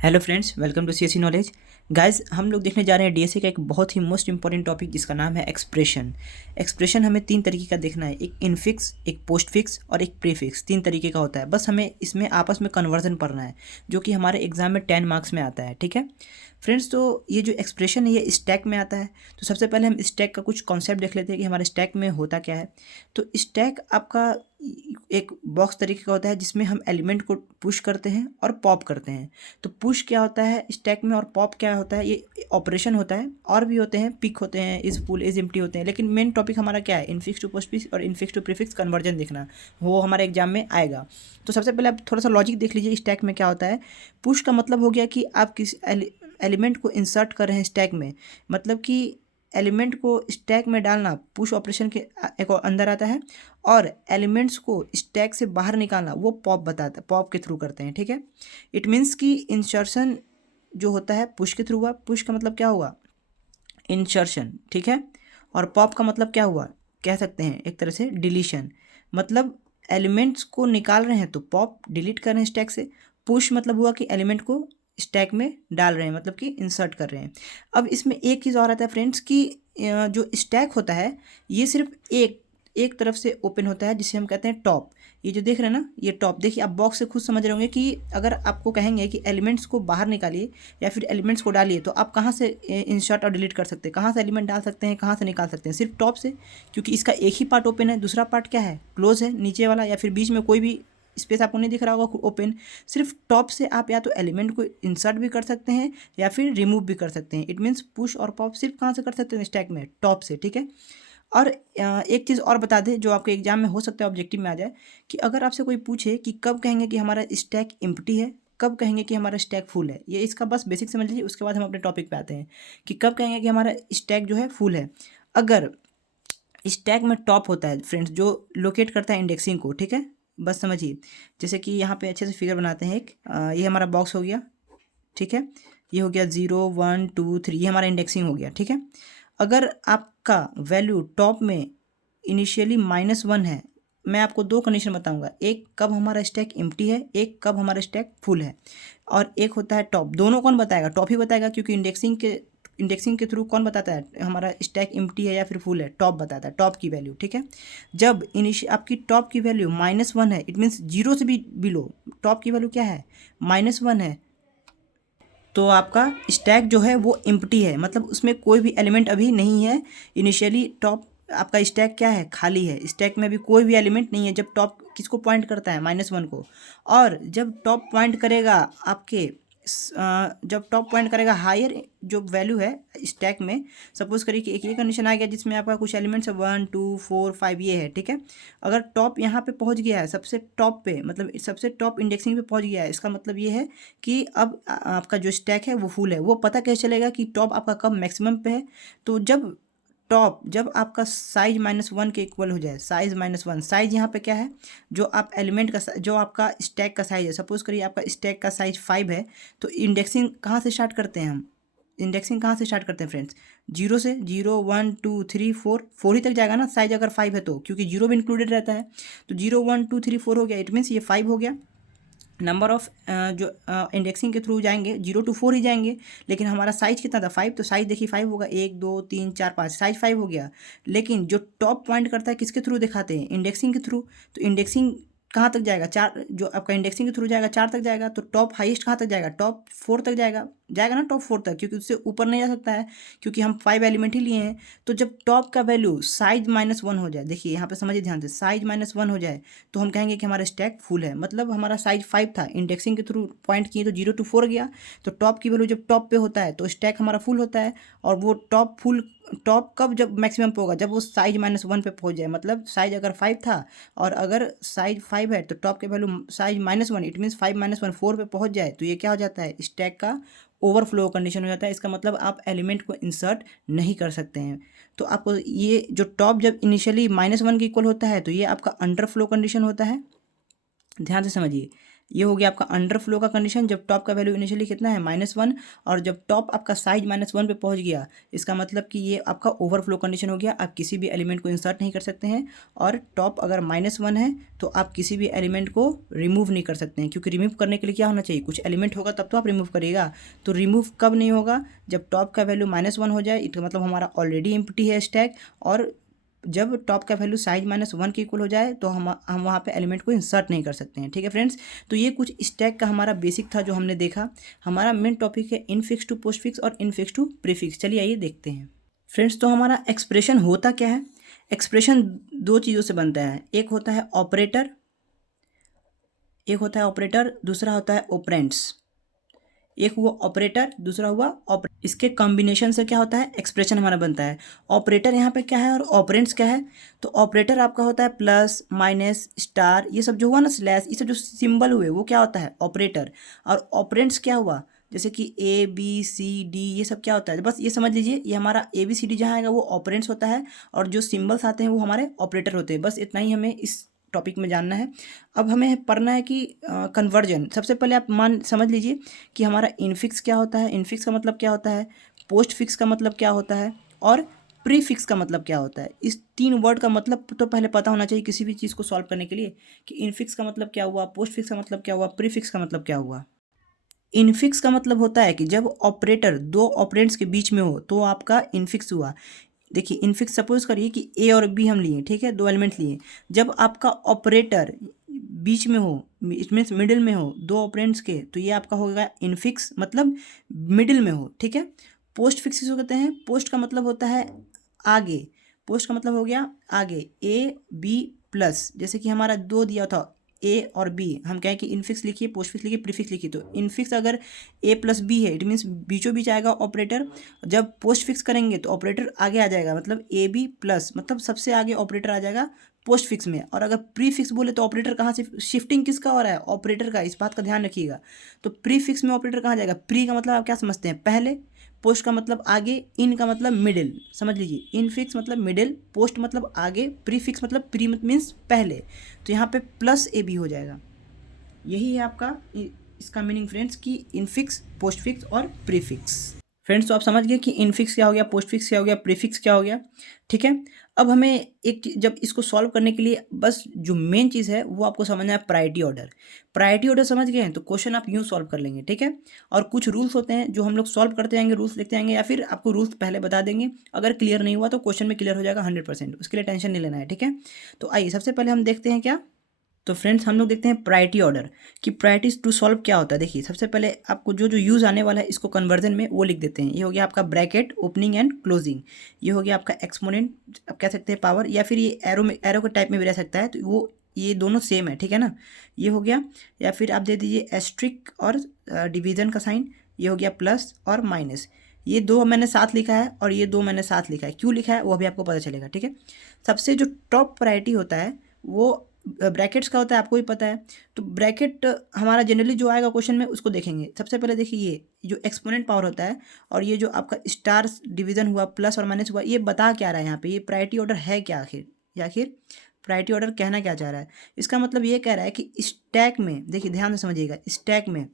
Hello friends, welcome to CSC knowledge. Guys, हम लोग देखने जा रहे हैं डीएसए का एक बहुत ही मोस्ट इंपॉर्टेंट टॉपिक जिसका नाम है एक्सप्रेशन। एक्सप्रेशन हमें तीन तरीके का देखना है, एक इनफिक्स, एक पोस्ट फिक्स और एक प्रीफिक्स। तीन तरीके का होता है, बस हमें इसमें आपस में कन्वर्जन पढ़ना है जो कि हमारे एग्जाम में 10 मार्क्स में आता है। ठीक है फ्रेंड्स, तो ये जो एक्सप्रेशन है ये स्टैक में आता है। तो सबसे पहले हम स्टैक का कुछ कॉन्सेप्ट देख लेते हैं कि हमारे स्टैक में होता क्या है। तो स्टैक आपका एक बॉक्स तरीके का होता है जिसमें हम एलिमेंट को पुश करते हैं और पॉप करते हैं। तो पुश क्या होता है स्टैक में और पॉप क्या होता है, ये ऑपरेशन होता है। और भी होते हैं, पिक होते हैं, इज फुल इज एम्प्टी होते हैं, लेकिन मेन टॉपिक हमारा क्या है, इनफिक्स टू पोस्ट फिक्स और इनफिक्स टू प्रीफिक्स कन्वर्जन देखना, वो हमारे एग्जाम में आएगा। तो सबसे पहले आप थोड़ा सा लॉजिक देख लीजिए स्टैक में क्या होता है। पुश का मतलब हो गया कि आप किसी एलिमेंट को इंसर्ट कर रहे हैं स्टैक में, मतलब कि एलिमेंट को स्टैक में डालना पुश ऑपरेशन के एक अंदर आता है। और एलिमेंट्स को स्टैक से बाहर निकालना वो पॉप बताता है, पॉप के थ्रू करते हैं। ठीक है, इट मीन्स कि इंसर्शन जो होता है पुश के थ्रू हुआ। पुश का मतलब क्या हुआ, इंसर्शन। ठीक है, और पॉप का मतलब क्या हुआ, कह सकते हैं एक तरह से डिलीशन। मतलब एलिमेंट्स को निकाल रहे हैं तो पॉप, डिलीट कर रहे हैं स्टैक से। पुश मतलब हुआ कि एलिमेंट को स्टैक में डाल रहे हैं, मतलब कि इंसर्ट कर रहे हैं। अब इसमें एक चीज़ और आता है फ्रेंड्स कि जो स्टैक होता है ये सिर्फ एक तरफ से ओपन होता है जिसे हम कहते हैं टॉप। ये जो देख रहे हैं ना, ये टॉप देखिए, आप बॉक्स से खुद समझ रहे होंगे कि अगर आपको कहेंगे कि एलिमेंट्स को बाहर निकालिए या फिर एलिमेंट्स को डालिए, तो आप कहाँ से इंसर्ट और डिलीट कर सकते हैं, कहाँ से एलिमेंट डाल सकते हैं, कहाँ से निकाल सकते हैं, सिर्फ टॉप से। क्योंकि इसका एक ही पार्ट ओपन है, दूसरा पार्ट क्या है, क्लोज है, नीचे वाला, या फिर बीच में कोई भी स्पेस आपको नहीं दिख रहा होगा ओपन। सिर्फ टॉप से आप या तो एलिमेंट को इंसर्ट भी कर सकते हैं या फिर रिमूव भी कर सकते हैं। इट मीन्स पुश और पॉप सिर्फ कहाँ से कर सकते हैं, स्टैक में, टॉप से। ठीक है, और एक चीज़ और बता दें जो आपके एग्जाम में हो सकता है ऑब्जेक्टिव में आ जाए, कि अगर आपसे कोई पूछे कि कब कहेंगे कि हमारा स्टैक एम्प्टी है, कब कहेंगे कि हमारा स्टैक फुल है, ये इसका बस बेसिक समझ लीजिए। उसके बाद हम अपने टॉपिक पे आते हैं कि कब कहेंगे कि हमारा स्टैक जो है फुल है। अगर स्टैक में टॉप होता है फ्रेंड्स, जो लोकेट करता है इंडेक्सिंग को। ठीक है, बस समझिए। जैसे कि यहाँ पे अच्छे से फिगर बनाते हैं एक, ये हमारा बॉक्स हो गया। ठीक है, ये हो गया 0 1 2 3, ये हमारा इंडेक्सिंग हो गया। ठीक है, अगर आपका वैल्यू टॉप में इनिशियली -1 है, मैं आपको दो कंडीशन बताऊंगा, एक कब हमारा स्टैक एम्प्टी है, एक कब हमारा स्टैक फुल है। और एक होता है टॉप। दोनों कौन बताएगा, टॉप ही बताएगा, क्योंकि इंडेक्सिंग के थ्रू कौन बताता है हमारा स्टैक एम्प्टी है या फिर फुल है, टॉप बताता है, टॉप की वैल्यू। ठीक है, जब आपकी टॉप की वैल्यू -1 है, इट मीन्स जीरो से भी बिलो, टॉप की वैल्यू क्या है, -1 है, तो आपका स्टैक जो है वो एम्प्टी है, मतलब उसमें कोई भी एलिमेंट अभी नहीं है। इनिशियली टॉप आपका स्टैक क्या है, खाली है, स्टैक में अभी कोई भी एलिमेंट नहीं है। जब टॉप किसको पॉइंट करता है, -1 को। और जब टॉप पॉइंट करेगा आपके जब टॉप पॉइंट करेगा हायर जो वैल्यू है स्टैक में, सपोज करिए कि एक ये कंडीशन आ गया जिसमें आपका कुछ एलिमेंट्स है 1 2 4 5 ये है। ठीक है, अगर टॉप यहाँ पे पहुँच गया है, सबसे टॉप पे, मतलब सबसे टॉप इंडेक्सिंग पे पहुँच गया है, इसका मतलब ये है कि अब आपका जो स्टैक है वो फुल है। वो पता कैसे चलेगा कि टॉप आपका कब मैक्सिमम पे है, तो जब आपका साइज -1 के इक्वल हो जाए, साइज -1, साइज यहाँ पे क्या है, जो आप एलिमेंट का जो आपका स्टैक का साइज है, सपोज करिए आपका स्टैक का साइज 5 है, तो इंडेक्सिंग कहाँ से स्टार्ट करते हैं हम, इंडेक्सिंग कहाँ से स्टार्ट करते हैं फ्रेंड्स, जीरो से। 0 1 2 3 4 ही तक जाएगा ना साइज, अगर 5 है तो, क्योंकि जीरो भी इंक्लूडेड रहता है। तो 0 1 2 3 4 हो गया, इट मीन्स ये 5 हो गया। नंबर ऑफ जो इंडेक्सिंग के थ्रू जाएंगे 0 to 4 ही जाएंगे, लेकिन हमारा साइज कितना था, 5, तो साइज देखिए 5 होगा, 1 2 3 4 5, साइज 5 हो गया। लेकिन जो टॉप पॉइंट करता है किसके थ्रू दिखाते हैं, इंडेक्सिंग के थ्रू। तो इंडेक्सिंग कहाँ तक जाएगा, 4, जो आपका इंडेक्सिंग के थ्रू जाएगा 4 तक जाएगा। तो टॉप हाईएस्ट कहाँ तक जाएगा, टॉप 4 तक जाएगा, जाएगा ना टॉप 4 तक, क्योंकि उससे ऊपर नहीं जा सकता है, क्योंकि हम 5 एलिमेंट ही लिए हैं। तो जब टॉप का वैल्यू साइज -1 हो जाए, देखिए यहाँ पे समझिए ध्यान से, साइज -1 हो जाए, तो हम कहेंगे कि हमारा स्टैक फुल है। मतलब हमारा साइज 5 था, इंडेक्सिंग के थ्रू पॉइंट किए तो 0 to 4 गया, तो टॉप की वैल्यू जब टॉप पे होता है तो स्टैक हमारा फुल होता है। और वो टॉप कब जब मैक्सिमम पे होगा, जब वो साइज -1 पे पहुंच जाए। मतलब साइज अगर 5 था और अगर साइज 5 है तो टॉप के वैल्यू साइज -1, इट मीन्स 5 -1 4 पे पहुंच जाए, तो ये क्या हो जाता है, स्टैक का ओवरफ्लो कंडीशन हो जाता है। इसका मतलब आप एलिमेंट को इंसर्ट नहीं कर सकते हैं। तो आपको ये जो टॉप जब इनिशियली -1 के इक्वल होता है तो ये आपका अंडरफ्लो कंडीशन होता है। ध्यान से समझिए, ये हो गया आपका अंडर फ्लो का कंडीशन, जब टॉप का वैल्यू इनिशियली कितना है -1, और जब टॉप आपका साइज -1 पे पहुंच गया, इसका मतलब कि ये आपका ओवरफ्लो कंडीशन हो गया। आप किसी भी एलिमेंट को इंसर्ट नहीं कर सकते हैं, और टॉप अगर -1 है तो आप किसी भी एलिमेंट को रिमूव नहीं कर सकते हैं, क्योंकि रिमूव करने के लिए क्या होना चाहिए, कुछ एलिमेंट होगा तब तो आप रिमूव करिएगा। तो रिमूव कब नहीं होगा, जब टॉप का वैल्यू -1 हो जाए, इसका मतलब हमारा ऑलरेडी एम्प्टी है स्टैक, और जब टॉप का वैल्यू साइज -1 के इक्वल हो जाए तो हम वहाँ पे एलिमेंट को इंसर्ट नहीं कर सकते हैं। ठीक है फ्रेंड्स, तो ये कुछ स्टैक का हमारा बेसिक था जो हमने देखा। हमारा मेन टॉपिक है इनफिक्स टू पोस्टफिक्स और इनफिक्स टू प्रीफिक्स। चलिए आइए देखते हैं फ्रेंड्स। तो हमारा एक्सप्रेशन होता क्या है, एक्सप्रेशन दो चीज़ों से बनता है, एक होता है ऑपरेटर, दूसरा होता है ऑपरेंड्स। एक हुआ ऑपरेटर, दूसरा हुआ ऑपरेटर, इसके कॉम्बिनेशन से क्या होता है, एक्सप्रेशन हमारा बनता है। ऑपरेटर यहाँ पे क्या है और ऑपरेंड्स क्या है, तो ऑपरेटर आपका होता है प्लस, माइनस, स्टार, ये सब जो हुआ ना, स्लैश, ये सब जो सिंबल हुए वो क्या होता है, ऑपरेटर। और ऑपरेंड्स क्या हुआ, जैसे कि ए बी सी डी, ये सब क्या होता है, बस ये समझ लीजिए, ये हमारा ए बी सी डी जहाँ आएगा वो ऑपरेंड्स होता है, और जो सिंबल्स आते हैं वो हमारे ऑपरेटर होते हैं। बस इतना ही हमें इस टॉपिक में जानना है। अब हमें पढ़ना है कि कन्वर्जन। सबसे पहले आप समझ लीजिए कि हमारा इनफिक्स क्या होता है, इनफिक्स का मतलब क्या होता है, पोस्ट फिक्स का मतलब क्या होता है, और प्री फिक्स का मतलब क्या होता है। इस तीन वर्ड का मतलब तो पहले पता होना चाहिए किसी भी चीज़ को सॉल्व करने के लिए, कि इनफिक्स का मतलब क्या हुआ, पोस्ट फिक्स का मतलब क्या हुआ, प्री फिक्स का मतलब क्या हुआ। इनफिक्स का मतलब होता है कि जब ऑपरेटर दो ऑपरेंड्स के बीच में हो तो आपका इनफिक्स हुआ। देखिए इनफिक्स सपोज करिए कि ए और बी हम लिए, ठीक है, दो एलिमेंट लिए, जब आपका ऑपरेटर बीच में हो, इट मीन्स मिडिल में हो दो ऑपरेंड्स के, तो ये आपका होगा इनफिक्स, मतलब मिडिल में हो। ठीक है, पोस्ट फिक्स किसको कहते हैं, पोस्ट का मतलब होता है आगे, पोस्ट का मतलब हो गया आगे, ए बी प्लस, जैसे कि हमारा दो दिया था ए और बी, हम कहें कि इनफिक्स लिखिए, पोस्ट फिक्स लिखिए, प्रीफिक्स लिखिए। तो इनफिक्स अगर ए प्लस बी है, इट मीन्स बीचों बीच आएगा ऑपरेटर। जब पोस्ट फिक्स करेंगे तो ऑपरेटर आगे आ जाएगा, मतलब ए बी प्लस, मतलब सबसे आगे ऑपरेटर आ जाएगा पोस्ट फिक्स में। और अगर प्री फिक्स बोले तो ऑपरेटर कहाँ से, शिफ्टिंग किसका हो रहा है, ऑपरेटर का, इस बात का ध्यान रखिएगा। तो प्री फिक्स में ऑपरेटर कहाँ जाएगा, प्री का मतलब आप क्या समझते हैं, पहले, पोस्ट का मतलब आगे, इन का मतलब मिडिल, समझ लीजिए, इन फिक्स मतलब मिडिल, पोस्ट मतलब आगे, प्री फिक्स मतलब प्री मीन्स पहले। तो यहाँ पे प्लस ए बी हो जाएगा। यही है आपका इसका मीनिंग फ्रेंड्स, कि इनफिक्स, पोस्ट फिक्स और प्रीफिक्स। फ्रेंड्स तो आप समझ गए कि इनफिक्स क्या हो गया, पोस्ट फिक्स क्या हो गया, प्रीफिक्स क्या हो गया। ठीक है, अब हमें जब इसको सॉल्व करने के लिए बस जो मेन चीज़ है वो आपको समझना है, प्रायोरिटी ऑर्डर। प्रायोरिटी ऑर्डर समझ गए हैं तो क्वेश्चन आप यूँ सॉल्व कर लेंगे। ठीक है, और कुछ रूल्स होते हैं जो हम लोग सॉल्व करते जाएंगे, रूल्स लिखते जाएंगे, या फिर आपको रूल्स पहले बता देंगे, अगर क्लियर नहीं हुआ तो क्वेश्चन में क्लियर हो जाएगा 100%, उसके लिए टेंशन नहीं लेना है। ठीक है, तो आइए सबसे पहले हम देखते हैं क्या, तो फ्रेंड्स हम लोग देखते हैं प्रायोरिटी ऑर्डर, कि प्रायोरिटी टू सॉल्व क्या होता है। देखिए सबसे पहले आपको जो जो यूज़ आने वाला है इसको कन्वर्जन में वो लिख देते हैं। ये हो गया आपका ब्रैकेट ओपनिंग एंड क्लोजिंग, ये हो गया आपका एक्सपोनेंट, आप कह सकते हैं पावर, या फिर ये एरो में, एरो के टाइप में भी रह सकता है, तो वो ये दोनों सेम है। ठीक है ना, ये हो गया, या फिर आप दे दीजिए एस्ट्रिक और डिवीज़न का साइन, ये हो गया प्लस और माइनस। ये दो मैंने साथ लिखा है और ये दो मैंने साथ लिखा है, क्यों लिखा है वो अभी आपको पता चलेगा। ठीक है, सबसे जो टॉप प्रायोरिटी होता है वो ब्रैकेट्स का होता है, आपको भी पता है। तो ब्रैकेट हमारा जनरली जो आएगा क्वेश्चन में उसको देखेंगे। सबसे पहले देखिए ये जो एक्सपोनेंट पावर होता है, और ये जो आपका स्टार डिवीजन हुआ, प्लस और माइनस हुआ, ये बता क्या रहा है यहाँ पे, ये प्रायोरिटी ऑर्डर है क्या आखिर, या आखिर प्रायोरिटी ऑर्डर कहना क्या चाह रहा है। इसका मतलब ये कह रहा है कि स्टैक में, देखिए ध्यान से समझिएगा, स्टैक में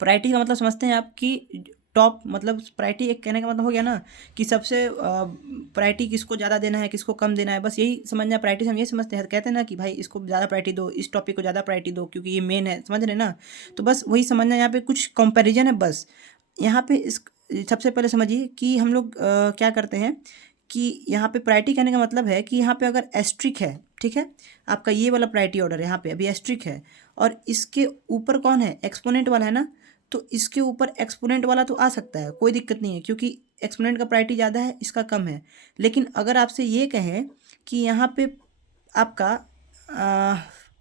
प्रायोरिटी का मतलब समझते हैं आपकी टॉप, मतलब प्रायोरिटी एक कहने का मतलब हो गया ना कि सबसे प्रायोरिटी किसको ज़्यादा देना है, किसको कम देना है, बस यही समझना। प्रायोरिटी से हम ये समझते हैं, कहते हैं ना कि भाई इसको ज़्यादा प्रायोरिटी दो, इस टॉपिक को ज़्यादा प्रायोरिटी दो क्योंकि ये मेन है, समझ रहे ना। तो बस वही समझना, यहाँ पे कुछ कंपैरिजन है बस। यहाँ पे इस सबसे पहले समझिए कि हम लोग क्या करते हैं कि यहाँ पे प्रायोरिटी कहने का मतलब है कि यहाँ पे अगर एस्ट्रिक है, ठीक है, आपका ये वाला प्रायोरिटी ऑर्डर यहाँ पे अभी एस्ट्रिक है, और इसके ऊपर कौन है, एक्सपोनेंट वाला है ना, तो इसके ऊपर एक्सपोनेंट वाला तो आ सकता है, कोई दिक्कत नहीं है, क्योंकि एक्सपोनेंट का प्रायोरिटी ज़्यादा है, इसका कम है। लेकिन अगर आपसे ये कहें कि यहाँ पे आपका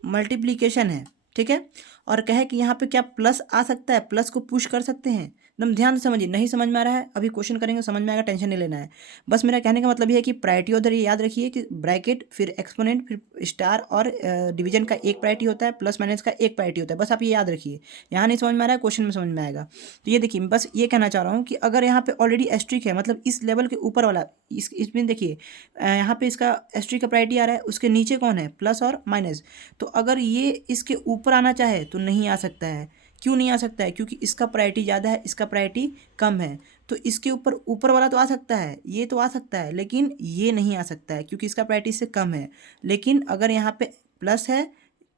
मल्टीप्लिकेशन है, ठीक है, और कहे कि यहाँ पे क्या प्लस आ सकता है, प्लस को पुश कर सकते हैं, एकदम ध्यान से समझिए, नहीं समझ में आ रहा है अभी क्वेश्चन करेंगे समझ में आएगा, टेंशन नहीं लेना है। बस मेरा कहने का मतलब ये है कि प्रायोरिटी ऑर्डर ये याद रखिए कि ब्रैकेट फिर एक्सपोनेंट फिर स्टार और डिवीजन का एक प्रायोरिटी होता है, प्लस माइनस का एक प्रायोरिटी होता है, बस आप ये याद रखिए। यहाँ नहीं समझ में आ रहा है क्वेश्चन में समझ में आएगा। तो ये देखिए बस ये कहना चाह रहा हूँ कि अगर यहाँ पे ऑलरेडी एस्ट्रिक है, मतलब इस लेवल के ऊपर वाला, इसमें देखिए यहाँ पे इसका एस्ट्रिक का प्रायोरिटी आ रहा है, उसके नीचे कौन है, प्लस और माइनस। तो अगर ये इसके ऊपर आना चाहे तो नहीं आ सकता है। क्यों नहीं आ सकता है? क्योंकि इसका प्रायोरिटी ज़्यादा है, इसका प्रायोरिटी कम है। तो इसके ऊपर ऊपर वाला तो आ सकता है, ये तो आ सकता है, लेकिन ये नहीं आ सकता है क्योंकि इसका प्रायोरिटी से कम है। लेकिन अगर यहाँ पे प्लस है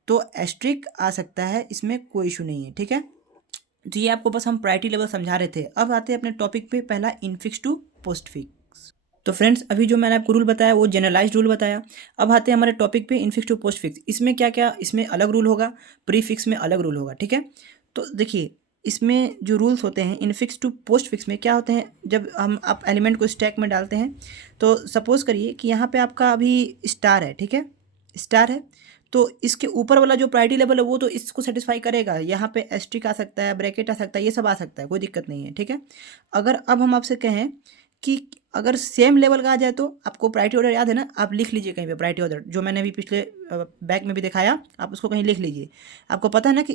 तो एस्ट्रिक आ सकता है, इसमें कोई इशू नहीं है, ठीक है। तो ये आपको बस हम प्रायोरिटी लेवल समझा रहे थे। अब आते हैं अपने टॉपिक पे, पहला इनफिक्स टू पोस्ट फिक्स। तो फ्रेंड्स अभी जो मैंने आपको रूल बताया वो जनरलाइज्ड रूल बताया। अब आते हैं हमारे टॉपिक पे, इनफिक्स टू पोस्ट फिक्स। इसमें क्या क्या, इसमें अलग रूल होगा, प्री फिक्स में अलग रूल होगा, ठीक है। तो देखिए इसमें जो रूल्स होते हैं इनफिक्स टू पोस्ट फिक्स में क्या होते हैं, जब हम आप एलिमेंट को स्टैक में डालते हैं तो सपोज करिए कि यहाँ पे आपका अभी स्टार है, ठीक है, स्टार है। तो इसके ऊपर वाला जो प्रायोरिटी लेवल है वो तो इसको सेटिस्फाई करेगा। यहाँ पे एस्ट्रिक आ सकता है, ब्रैकेट आ सकता है, ये सब आ सकता है, कोई दिक्कत नहीं है, ठीक है। अगर अब हम आपसे कहें कि अगर सेम लेवल का आ जाए तो आपको प्रायोरिटी ऑर्डर याद है ना, आप लिख लीजिए कहीं पे प्रायोरिटी ऑर्डर, जो मैंने अभी पिछले बैक में भी दिखाया, आप उसको कहीं लिख लीजिए। आपको पता है ना कि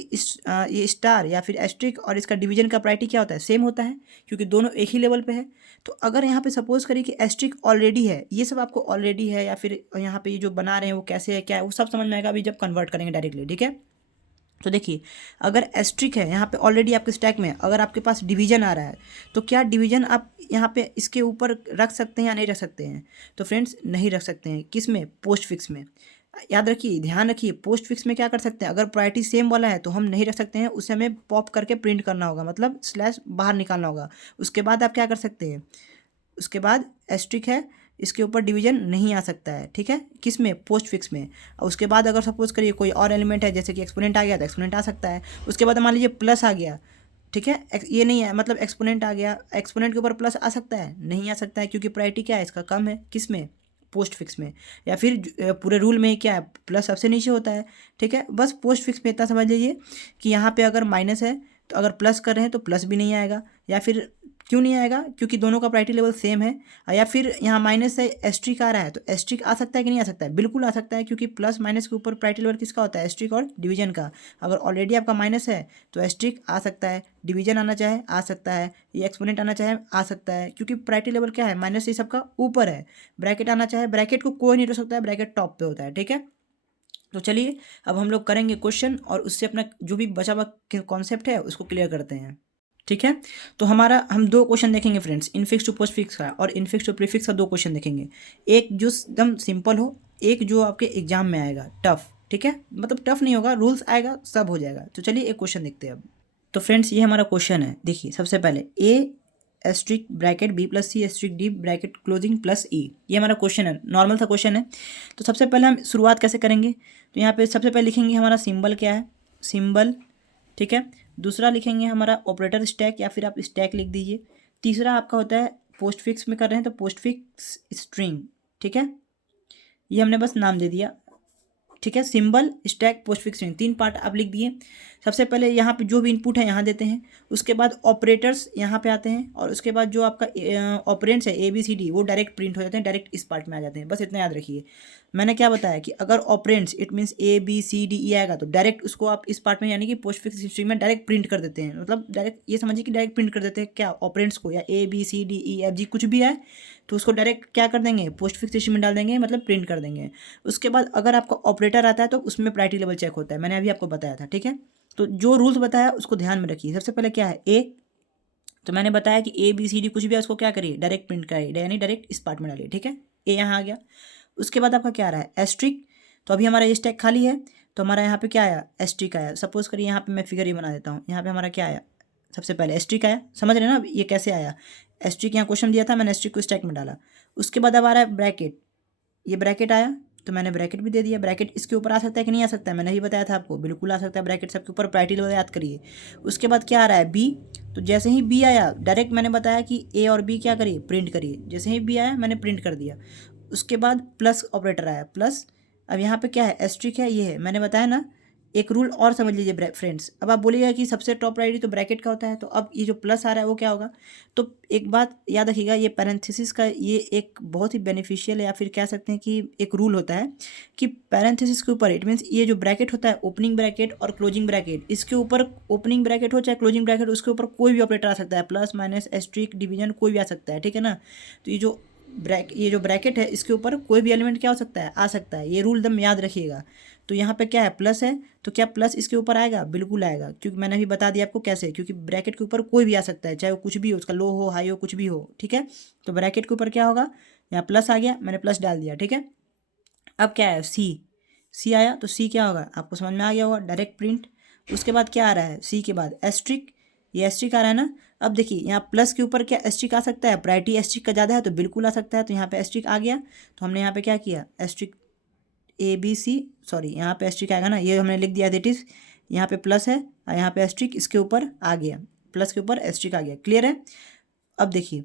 ये स्टार या फिर एस्ट्रिक और इसका डिवीजन का प्रायोरिटी क्या होता है, सेम होता है, क्योंकि दोनों एक ही लेवल पे है। तो अगर यहाँ पे सपोज करिए कि एस्ट्रिक ऑलरेडी है, ये सब आपको ऑलरेडी है, या फिर यहाँ पे ये जो बना रहे हैं वो कैसे है क्या है वो सब समझ में आएगा अभी जब कन्वर्ट करेंगे डायरेक्टली, ठीक है। तो देखिए अगर एस्ट्रिक है यहाँ पे ऑलरेडी आपके स्टैक में, अगर आपके पास डिवीजन आ रहा है तो क्या डिवीजन आप यहाँ पे इसके ऊपर रख सकते हैं या नहीं रख सकते हैं? तो फ्रेंड्स नहीं रख सकते हैं। किस में? पोस्ट फिक्स में। याद रखिए, ध्यान रखिए, पोस्ट फिक्स में क्या कर सकते हैं, अगर प्रायोरिटी सेम वाला है तो हम नहीं रख सकते हैं, उसे हमें पॉप करके प्रिंट करना होगा, मतलब स्लैश बाहर निकालना होगा। उसके बाद आप क्या कर सकते हैं, उसके बाद एस्ट्रिक है, इसके ऊपर डिवीजन नहीं आ सकता है, ठीक है, किस में? पोस्ट फिक्स में। और उसके बाद अगर सपोज करिए कोई और एलिमेंट है, जैसे कि एक्सपोनेंट आ गया तो एक्सपोनेंट आ सकता है। उसके बाद मान लीजिए प्लस आ गया, ठीक है, ये नहीं है, मतलब एक्सपोनेंट आ गया, एक्सपोनेंट के ऊपर प्लस आ सकता है? नहीं आ सकता है, क्योंकि प्रायोरिटी क्या है, इसका कम है, किस में? पोस्ट फिक्स में। या फिर पूरे रूल में क्या है, प्लस सबसे नीचे होता है, ठीक है। बस पोस्ट फिक्स में इतना समझ लीजिए कि यहाँ पे अगर माइनस है तो अगर प्लस कर रहे हैं तो प्लस भी नहीं आएगा, या फिर क्यों नहीं आएगा, क्योंकि दोनों का प्रायोरिटी लेवल सेम है। या फिर यहाँ माइनस है, एस्ट्रिक आ रहा है, तो एस्ट्रिक आ सकता है कि नहीं आ सकता है? बिल्कुल आ सकता है, क्योंकि प्लस माइनस के ऊपर प्रायोरिटी लेवल किसका होता है? एस्ट्रिक और डिवीजन का। अगर ऑलरेडी आपका माइनस है तो एस्ट्रिक आ सकता है, डिवीजन आना चाहे आ सकता है, ये एक्सपोनेंट आना चाहे आ सकता है, क्योंकि प्रायोरिटी लेवल क्या है, माइनस ये सबका ऊपर है। ब्रैकेट आना चाहे, ब्रैकेट को कोई नहीं रोक सकता है, ब्रैकेट टॉप पे होता है, ठीक है। तो चलिए अब हम लोग करेंगे क्वेश्चन और उससे अपना जो भी बचा हुआ कॉन्सेप्ट है उसको क्लियर करते हैं, ठीक है। तो हम दो क्वेश्चन देखेंगे friends, infix to postfix का और इनफिक्स टू प्रीफिक्स का दो क्वेश्चन देखेंगे। एक जो एकदम सिंपल हो, एक जो आपके एग्जाम में आएगा टफ, ठीक है, मतलब टफ नहीं होगा, रूल्स आएगा सब हो जाएगा। तो चलिए एक क्वेश्चन देखते हैं अब। तो फ्रेंड्स ये हमारा क्वेश्चन है, देखिए सबसे पहले A asterisk bracket B plus C asterisk D bracket closing plus E, ये हमारा क्वेश्चन है, नॉर्मल सा क्वेश्चन है। तो सबसे पहले हम शुरुआत कैसे करेंगे, तो यहाँ पे सबसे पहले लिखेंगे हमारा सिंबल क्या है, सिंबल, ठीक है। दूसरा लिखेंगे हमारा ऑपरेटर स्टैक, या फिर आप स्टैक लिख दीजिए। तीसरा आपका होता है पोस्ट फिक्स में कर रहे हैं तो पोस्ट फिक्स स्ट्रिंग, ठीक है, ये हमने बस नाम दे दिया, ठीक है। Symbol, stack, post fix string, तीन पार्ट आप लिख दिए। सबसे पहले यहाँ पे जो भी इनपुट है यहाँ देते हैं, उसके बाद ऑपरेटर्स यहाँ पे आते हैं, और उसके बाद जो आपका ऑपरेंड्स है ए बी सी डी वो डायरेक्ट प्रिंट हो जाते हैं, डायरेक्ट इस पार्ट में आ जाते हैं। बस इतना याद रखिए। मैंने क्या बताया कि अगर operands it means A B C D E आएगा तो डायरेक्ट उसको आप इस पार्ट में यानी कि पोस्ट फिक्स स्ट्रिंग में डायरेक्ट प्रिंट कर देते हैं, मतलब डायरेक्ट ये समझिए कि डायरेक्ट प्रिंट कर देते हैं क्या, ऑपरेंड्स को, या A B C D E F G कुछ भी है तो उसको डायरेक्ट क्या कर देंगे, पोस्ट फिक्स स्ट्रिंग में डाल देंगे, मतलब प्रिंट कर देंगे। उसके बाद अगर आपका ऑपरेटर आता है तो उसमें प्रायोरिटी लेवल चेक होता है, मैंने अभी आपको बताया था, ठीक है। तो जो रूल्स बताया उसको ध्यान में रखिए। सबसे पहले क्या है ए, तो मैंने बताया कि ए बी सी डी कुछ भी है उसको क्या करिए, डायरेक्ट प्रिंट करिए, यानी डायरेक्ट इस पार्ट में डालिए, ठीक है। ए यहाँ आ गया। उसके बाद आपका क्या आ रहा है, एस्ट्रिक, तो अभी हमारा ये स्टैक खाली है तो हमारा यहाँ पे क्या आया, एस्ट्रिक आया। सपोज करिए यहाँ पे मैं फिगर ही बना देता हूँ, यहाँ पे हमारा क्या आया, सबसे पहले एस्ट्रिक आया, समझ रहे हैं ना ये कैसे आया। एस्ट्रिक यहाँ क्वेश्चन दिया था, मैंने एस्ट्रिक को स्टैक में डाला। उसके बाद अब आ रहा है ब्रैकेट, ये ब्रैकेट आया तो मैंने ब्रैकेट भी दे दिया। ब्रैकेट इसके ऊपर आ सकता है कि नहीं आ सकता है, मैंने भी बताया था आपको, बिल्कुल आ सकता है ब्रैकेट सबके ऊपर, प्रायोरिटी लेवल याद करिए। उसके बाद क्या आ रहा है, बी, तो जैसे ही बी आया डायरेक्ट मैंने बताया कि ए और बी क्या करिए, प्रिंट करिए। जैसे ही बी आया मैंने प्रिंट कर दिया। उसके बाद प्लस ऑपरेटर आया, प्लस, अब यहाँ पे क्या है, एस्ट्रिक है, ये है, मैंने बताया ना एक रूल और समझ लीजिए फ्रेंड्स। अब आप बोलिएगा कि सबसे टॉप प्रायोरिटी तो ब्रैकेट का होता है, तो अब ये जो प्लस आ रहा है वो क्या होगा। तो एक बात याद रखिएगा, ये पैरेंथेसिस का ये एक बहुत ही बेनिफिशियल या फिर कह सकते हैं कि एक रूल होता है कि पैरेंथेसिस के ऊपर, इट मीन्स ये जो ब्रैकेट होता है ओपनिंग ब्रैकेट और क्लोजिंग ब्रैकेट, इसके ऊपर ओपनिंग ब्रैकेट हो चाहे क्लोजिंग ब्रैकेट, उसके ऊपर कोई भी ऑपरेटर आ सकता है, प्लस माइनस एस्ट्रिक डिवीजन कोई भी आ सकता है, ठीक है ना। तो ये जो ब्रैकेट है इसके ऊपर कोई भी एलिमेंट क्या हो सकता है, आ सकता है, ये रूल एकदम याद रखिएगा। तो यहाँ पे क्या है, प्लस है, तो क्या प्लस इसके ऊपर आएगा, बिल्कुल आएगा, क्योंकि मैंने अभी बता दिया आपको कैसे, क्योंकि ब्रैकेट के ऊपर कोई भी आ सकता है, चाहे वो कुछ भी हो, उसका लो हो हाई हो कुछ भी हो, ठीक है। तो ब्रैकेट के ऊपर क्या होगा, यहाँ प्लस आ गया, मैंने प्लस डाल दिया, ठीक है। अब क्या है, सी आया, तो सी क्या होगा आपको समझ में आ गया होगा, डायरेक्ट प्रिंट। उसके बाद क्या आ रहा है, सी के बाद एस्ट्रिक, ये एस्ट्रिक आ रहा है ना। अब देखिए यहाँ प्लस के ऊपर क्या एस्ट्रिक आ सकता है, प्रायोरिटी एस्ट्रिक का ज़्यादा है तो बिल्कुल आ सकता है, तो यहाँ पे एस्ट्रिक आ गया। तो हमने यहाँ पे क्या किया, एस्ट्रिक ABC, सॉरी यहाँ पे एस्ट्रिक आएगा ना, ये हमने लिख दिया दैट इज, यहाँ पे प्लस है और यहाँ पे एस्ट्रिक इसके ऊपर आ गया, प्लस के ऊपर एस्ट्रिक आ गया, क्लियर है। अब देखिए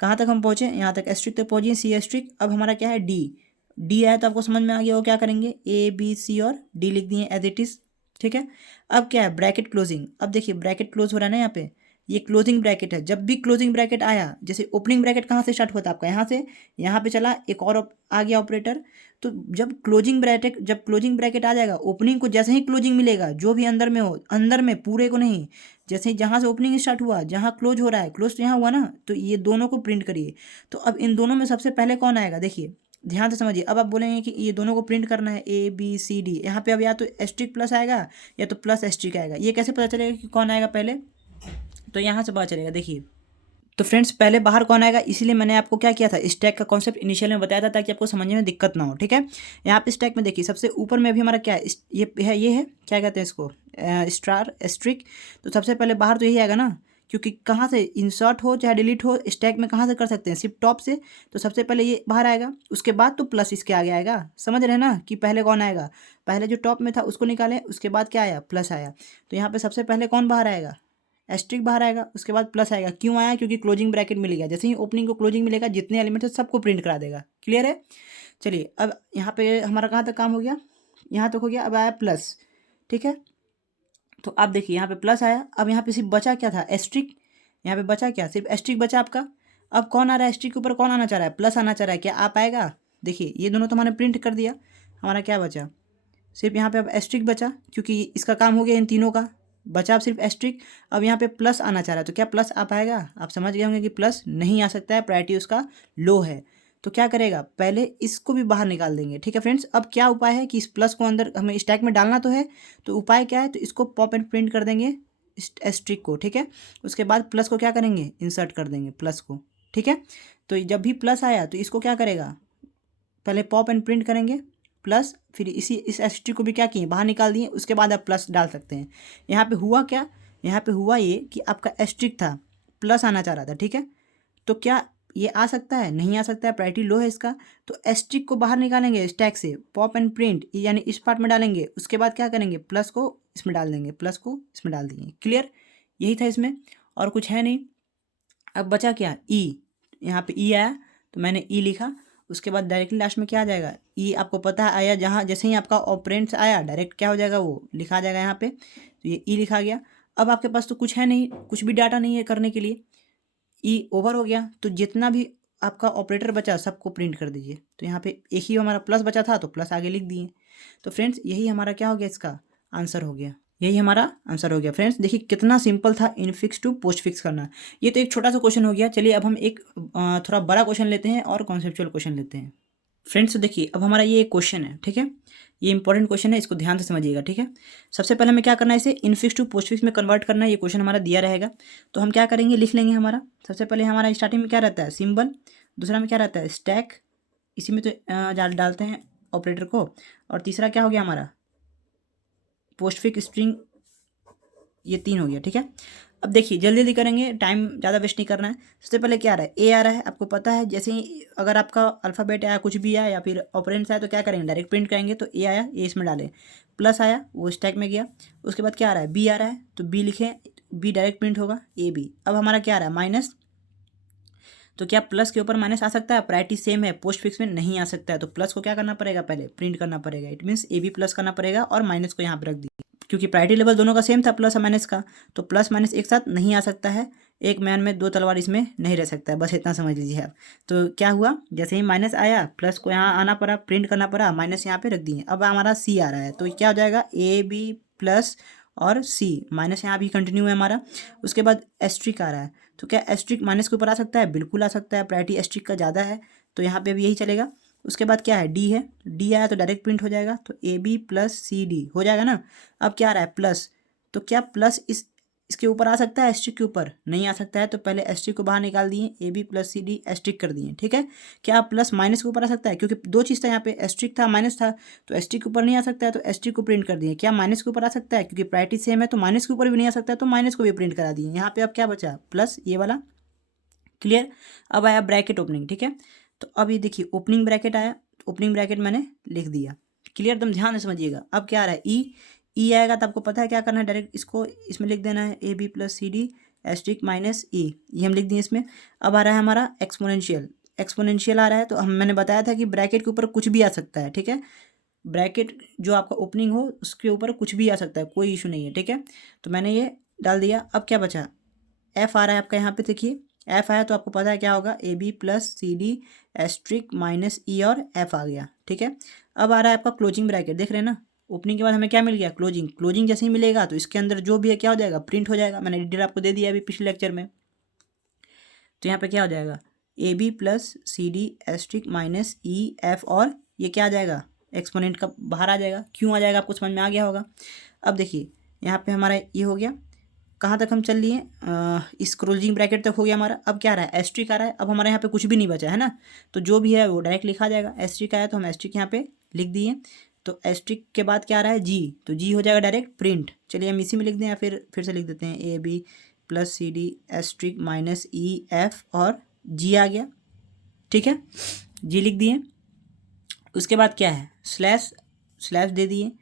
कहाँ तक हम पहुँचे, यहाँ तक एस्ट्रिक तक पहुँचे, सी एस्ट्रिक। अब हमारा क्या है, डी आया, तो आपको समझ में आ गया वो क्या करेंगे, ABC और डी लिख दिए एज इट इज़, ठीक है। अब क्या है, ब्रैकेट क्लोजिंग। अब देखिए ब्रैकेट क्लोज हो रहा है ना यहाँ पे, ये क्लोजिंग ब्रैकेट है। जब भी क्लोजिंग ब्रैकेट आया, जैसे ओपनिंग ब्रैकेट कहाँ से स्टार्ट होता है आपका, यहाँ से, यहाँ पे चला एक और आ गया ऑपरेटर। तो जब क्लोजिंग ब्रैकेट आ जाएगा, ओपनिंग को जैसे ही क्लोजिंग मिलेगा, जो भी अंदर में हो, अंदर में पूरे को नहीं, जैसे ही जहाँ से ओपनिंग स्टार्ट हुआ, जहाँ क्लोज हो रहा है, क्लोज तो यहाँ हुआ ना, तो ये दोनों को प्रिंट करिए। तो अब इन दोनों में सबसे पहले कौन आएगा, देखिए ध्यान से समझिए। अब आप बोलेंगे कि ये दोनों को प्रिंट करना है, ABCD, यहाँ पे अब या तो एस्ट्रिक प्लस आएगा या तो प्लस एस्ट्रिक आएगा। ये कैसे पता चलेगा कि कौन आएगा पहले, तो यहाँ से पता चलेगा, देखिए। तो फ्रेंड्स पहले बाहर कौन आएगा, इसीलिए मैंने आपको क्या किया था, स्टैक का कॉन्सेप्ट इनिशियल में बताया था ताकि आपको समझने में दिक्कत ना हो, ठीक है। यहाँ पे स्टैक में देखिए सबसे ऊपर में भी हमारा क्या है, ये है क्या कहते हैं इसको, स्टार एस्ट्रिक। तो सबसे पहले बाहर तो यही आएगा ना, क्योंकि कहाँ से इंसर्ट हो चाहे डिलीट हो, स्टैक में कहाँ से कर सकते हैं, सिर्फ टॉप से। तो सबसे पहले ये बाहर आएगा, उसके बाद तो प्लस इसके आगे आएगा, समझ रहे हैं ना कि पहले कौन आएगा, पहले जो टॉप में था उसको निकालें, उसके बाद क्या आया, प्लस आया। तो यहाँ पे सबसे पहले कौन बाहर आएगा, एस्ट्रिक बाहर आएगा, उसके बाद प्लस आएगा। क्यों आया, क्योंकि क्लोजिंग ब्रैकेट मिल गया, जैसे ही ओपनिंग को क्लोजिंग मिलेगा जितने एलिमेंट है सबको प्रिंट करा देगा, क्लियर है। चलिए अब यहाँ पे हमारा कहाँ तक काम हो गया, यहाँ तक हो गया। अब आया प्लस, ठीक है। तो आप देखिए यहाँ पे प्लस आया, अब यहाँ पे सिर्फ बचा क्या था, एस्ट्रिक। यहाँ पे बचा क्या, सिर्फ एस्ट्रिक बचा आपका। अब कौन आ रहा है, एस्ट्रिक के ऊपर कौन आना चाह रहा है, प्लस आना चाह रहा है, क्या आ पाएगा। देखिए ये दोनों तो हमने प्रिंट कर दिया, हमारा क्या बचा, सिर्फ यहाँ पे अब एस्ट्रिक बचा, क्योंकि इसका काम हो गया इन तीनों का, बचा अब सिर्फ एस्ट्रिक। अब यहाँ पे प्लस आना चाह रहा है, तो क्या प्लस आ पाएगा, आप समझ गए होंगे कि प्लस नहीं आ सकता है, प्रायोरिटी उसका लो है। तो क्या करेगा, पहले इसको भी बाहर निकाल देंगे, ठीक है फ्रेंड्स। अब क्या उपाय है कि इस प्लस को अंदर हमें स्टैक में डालना तो है, तो उपाय क्या है, तो इसको पॉप एंड प्रिंट कर देंगे एस्ट्रिक को, ठीक है। उसके बाद प्लस को क्या करेंगे, इंसर्ट कर देंगे प्लस को, ठीक है। तो जब भी प्लस आया तो इसको क्या करेगा, पहले पॉप एंड प्रिंट करेंगे प्लस, फिर इस एस्ट्रिक को भी क्या किए, बाहर निकाल दिए, उसके बाद आप प्लस डाल सकते हैं। यहाँ पे हुआ क्या, यहाँ पे हुआ ये कि आपका एस्ट्रिक था, प्लस आना चाह रहा था, ठीक है। तो क्या ये आ सकता है, नहीं आ सकता है, प्रायोरिटी लो है इसका। तो एस्ट्रिक को बाहर निकालेंगे स्टैक से, पॉप एंड प्रिंट यानी इस पार्ट में डालेंगे, उसके बाद क्या करेंगे, प्लस को इसमें डाल देंगे, प्लस को इसमें डाल देंगे, क्लियर। यही था इसमें, और कुछ है नहीं। अब बचा क्या, यहाँ पे आया, तो मैंने लिखा। उसके बाद डायरेक्टली लास्ट में क्या आ जाएगा, आपको पता है आया, जहाँ जैसे ही आपका ऑपरेंड्स आया डायरेक्ट क्या हो जाएगा, वो लिखा जाएगा यहाँ पे। तो ये लिखा गया। अब आपके पास तो कुछ है नहीं, कुछ भी डाटा नहीं है करने के लिए, ओवर हो गया। तो जितना भी आपका ऑपरेटर बचा सबको प्रिंट कर दीजिए। तो यहाँ पे एक ही हमारा प्लस बचा था, तो प्लस आगे लिख दिए। तो फ्रेंड्स यही हमारा क्या हो गया, इसका आंसर हो गया, यही हमारा आंसर हो गया। फ्रेंड्स देखिए कितना सिंपल था इनफिक्स टू पोस्ट फिक्स करना। ये तो एक छोटा सा क्वेश्चन हो गया। चलिए अब हम एक थोड़ा बड़ा क्वेश्चन लेते हैं और कॉन्सेप्चुअल क्वेश्चन लेते हैं। फ्रेंड्स देखिए अब हमारा ये एक क्वेश्चन है, ठीक है, ये इंपॉर्टेंट क्वेश्चन है, इसको ध्यान से समझिएगा, ठीक है। सबसे पहले हमें क्या करना है, इसे इनफिक्स टू पोस्ट फिक्स में कन्वर्ट करना है। ये क्वेश्चन हमारा दिया रहेगा, तो हम क्या करेंगे, लिख लेंगे। हमारा सबसे पहले हमारा स्टार्टिंग में क्या रहता है, सिंबल, दूसरा में क्या रहता है, स्टैक, इसी में तो डालते हैं ऑपरेटर को, और तीसरा क्या हो गया हमारा, पोस्ट फिक्स स्ट्रिंग, ये 3 हो गया, ठीक है। अब देखिए जल्दी जल्दी करेंगे, टाइम ज़्यादा वेस्ट नहीं करना है। सबसे पहले क्या आ रहा है, आ रहा है, आपको पता है। जैसे ही अगर आपका अल्फ़ाबेट आया, कुछ भी आया या फिर ऑपरेंड्स आया, तो क्या करेंगे, डायरेक्ट प्रिंट करेंगे। तो आया, इसमें डालें, प्लस आया वो स्टैक में गया। उसके बाद क्या आ रहा है, आ रहा है, तो लिखें, डायरेक्ट प्रिंट होगा, बी। अब हमारा क्या आ रहा है, माइनस, तो क्या प्लस के ऊपर माइनस आ सकता है, प्रायोरिटी सेम है, पोस्ट फिक्स में नहीं आ सकता है। तो प्लस को क्या करना पड़ेगा, पहले प्रिंट करना पड़ेगा। इट मीन्स AB प्लस करना पड़ेगा और माइनस को यहाँ पर रख दीजिए। क्योंकि प्रायोरिटी लेवल दोनों का सेम था प्लस और माइनस का, तो प्लस माइनस एक साथ नहीं आ सकता है, एक मैन में दो तलवार इसमें नहीं रह सकता है, बस इतना समझ लीजिए आप। तो क्या हुआ, जैसे ही माइनस आया प्लस को यहाँ आना पड़ा, प्रिंट करना पड़ा, माइनस यहाँ पे रख दिए। अब हमारा सी आ रहा है, तो क्या हो जाएगा ए बी प्लस और सी, माइनस यहाँ भी कंटिन्यू है हमारा। उसके बाद एस्ट्रिक आ रहा है, तो क्या एस्ट्रिक माइनस के ऊपर आ सकता है, बिल्कुल आ सकता है, प्रायोरिटी एस्ट्रिक का ज़्यादा है, तो यहाँ पे भी यही चलेगा। उसके बाद क्या है, डी है, डी आया तो डायरेक्ट प्रिंट हो जाएगा, तो A B plus C D हो जाएगा ना। अब क्या आ रहा है प्लस, तो क्या प्लस इसके ऊपर आ सकता है, एस्ट्रिक के ऊपर नहीं आ सकता है, तो पहले एस्ट्रिक को बाहर निकाल दिए, A B plus C D asterisk कर दिए, ठीक है। क्या प्लस माइनस के ऊपर आ सकता है, क्योंकि दो चीज़ था यहाँ पे, एस्ट्रिक था माइनस था, तो एस्ट्रिक के ऊपर नहीं आ सकता है, तो एस्ट्रिक को प्रिंट कर दिए। क्या माइनस के ऊपर आ सकता है, क्योंकि प्रायोरिटी सेम है, तो माइनस के ऊपर भी नहीं आ सकता है, तो माइनस को भी प्रिंट करा दिए। यहाँ पे अब क्या बचा, प्लस ये वाला, क्लियर। अब आया ब्रैकेट ओपनिंग, ठीक है। तो अब ये देखिए ओपनिंग ब्रैकेट आया, ओपनिंग ब्रैकेट मैंने लिख दिया, क्लियर, एकदम ध्यान से समझिएगा। अब क्या आ रहा है, ई आएगा, तो आपको पता है क्या करना है, डायरेक्ट इसको इसमें लिख देना है, A B plus C D asterisk minus E, ये हम लिख दिए इसमें। अब आ रहा है हमारा एक्सपोनेंशियल, एक्सपोनेंशियल आ रहा है, तो मैंने बताया था कि ब्रैकेट के ऊपर कुछ भी आ सकता है, ठीक है। ब्रैकेट जो आपका ओपनिंग हो उसके ऊपर कुछ भी आ सकता है, कोई इशू नहीं है, ठीक है। तो मैंने ये डाल दिया। अब क्या बचा, एफ आ रहा है आपका यहाँ पे, देखिए एफ आया, तो आपको पता है क्या होगा, A B plus C D asterisk minus E और एफ आ गया, ठीक है। अब आ रहा है आपका क्लोजिंग ब्रैकेट, देख रहे हैं ना, ओपनिंग के बाद हमें क्या मिल गया, क्लोजिंग। क्लोजिंग जैसे ही मिलेगा तो इसके अंदर जो भी है क्या हो जाएगा, प्रिंट हो जाएगा। मैंने डिटेल आपको दे दिया अभी पिछले लेक्चर में। तो यहाँ पे क्या हो जाएगा, A B plus C D asterisk minus E F, और ये क्या आ जाएगा, एक्सपोनेंट का बाहर आ जाएगा। क्यों आ जाएगा आपको समझ में आ गया होगा। अब देखिए यहाँ पे हमारा ये हो गया, कहाँ तक हम चल लिए, इस क्लोजिंग ब्रैकेट तक हो गया हमारा। अब क्या आ रहा है, एस्ट्रिक आ रहा है। अब हमारे यहाँ पे कुछ भी नहीं बचा है ना, तो जो भी है वो डायरेक्ट लिखा जाएगा। एस्ट्रिक आया तो हम एस्ट्रिक यहाँ पे लिख दिए। तो एस्ट्रिक के बाद क्या आ रहा है, जी, तो जी हो जाएगा डायरेक्ट प्रिंट। चलिए हम इसी में लिख दें, या फिर से लिख देते हैं, A B plus C D asterisk minus E F, और जी आ गया, ठीक है, जी लिख दिए। उसके बाद क्या है, स्लैश, स्लैश दे दिए,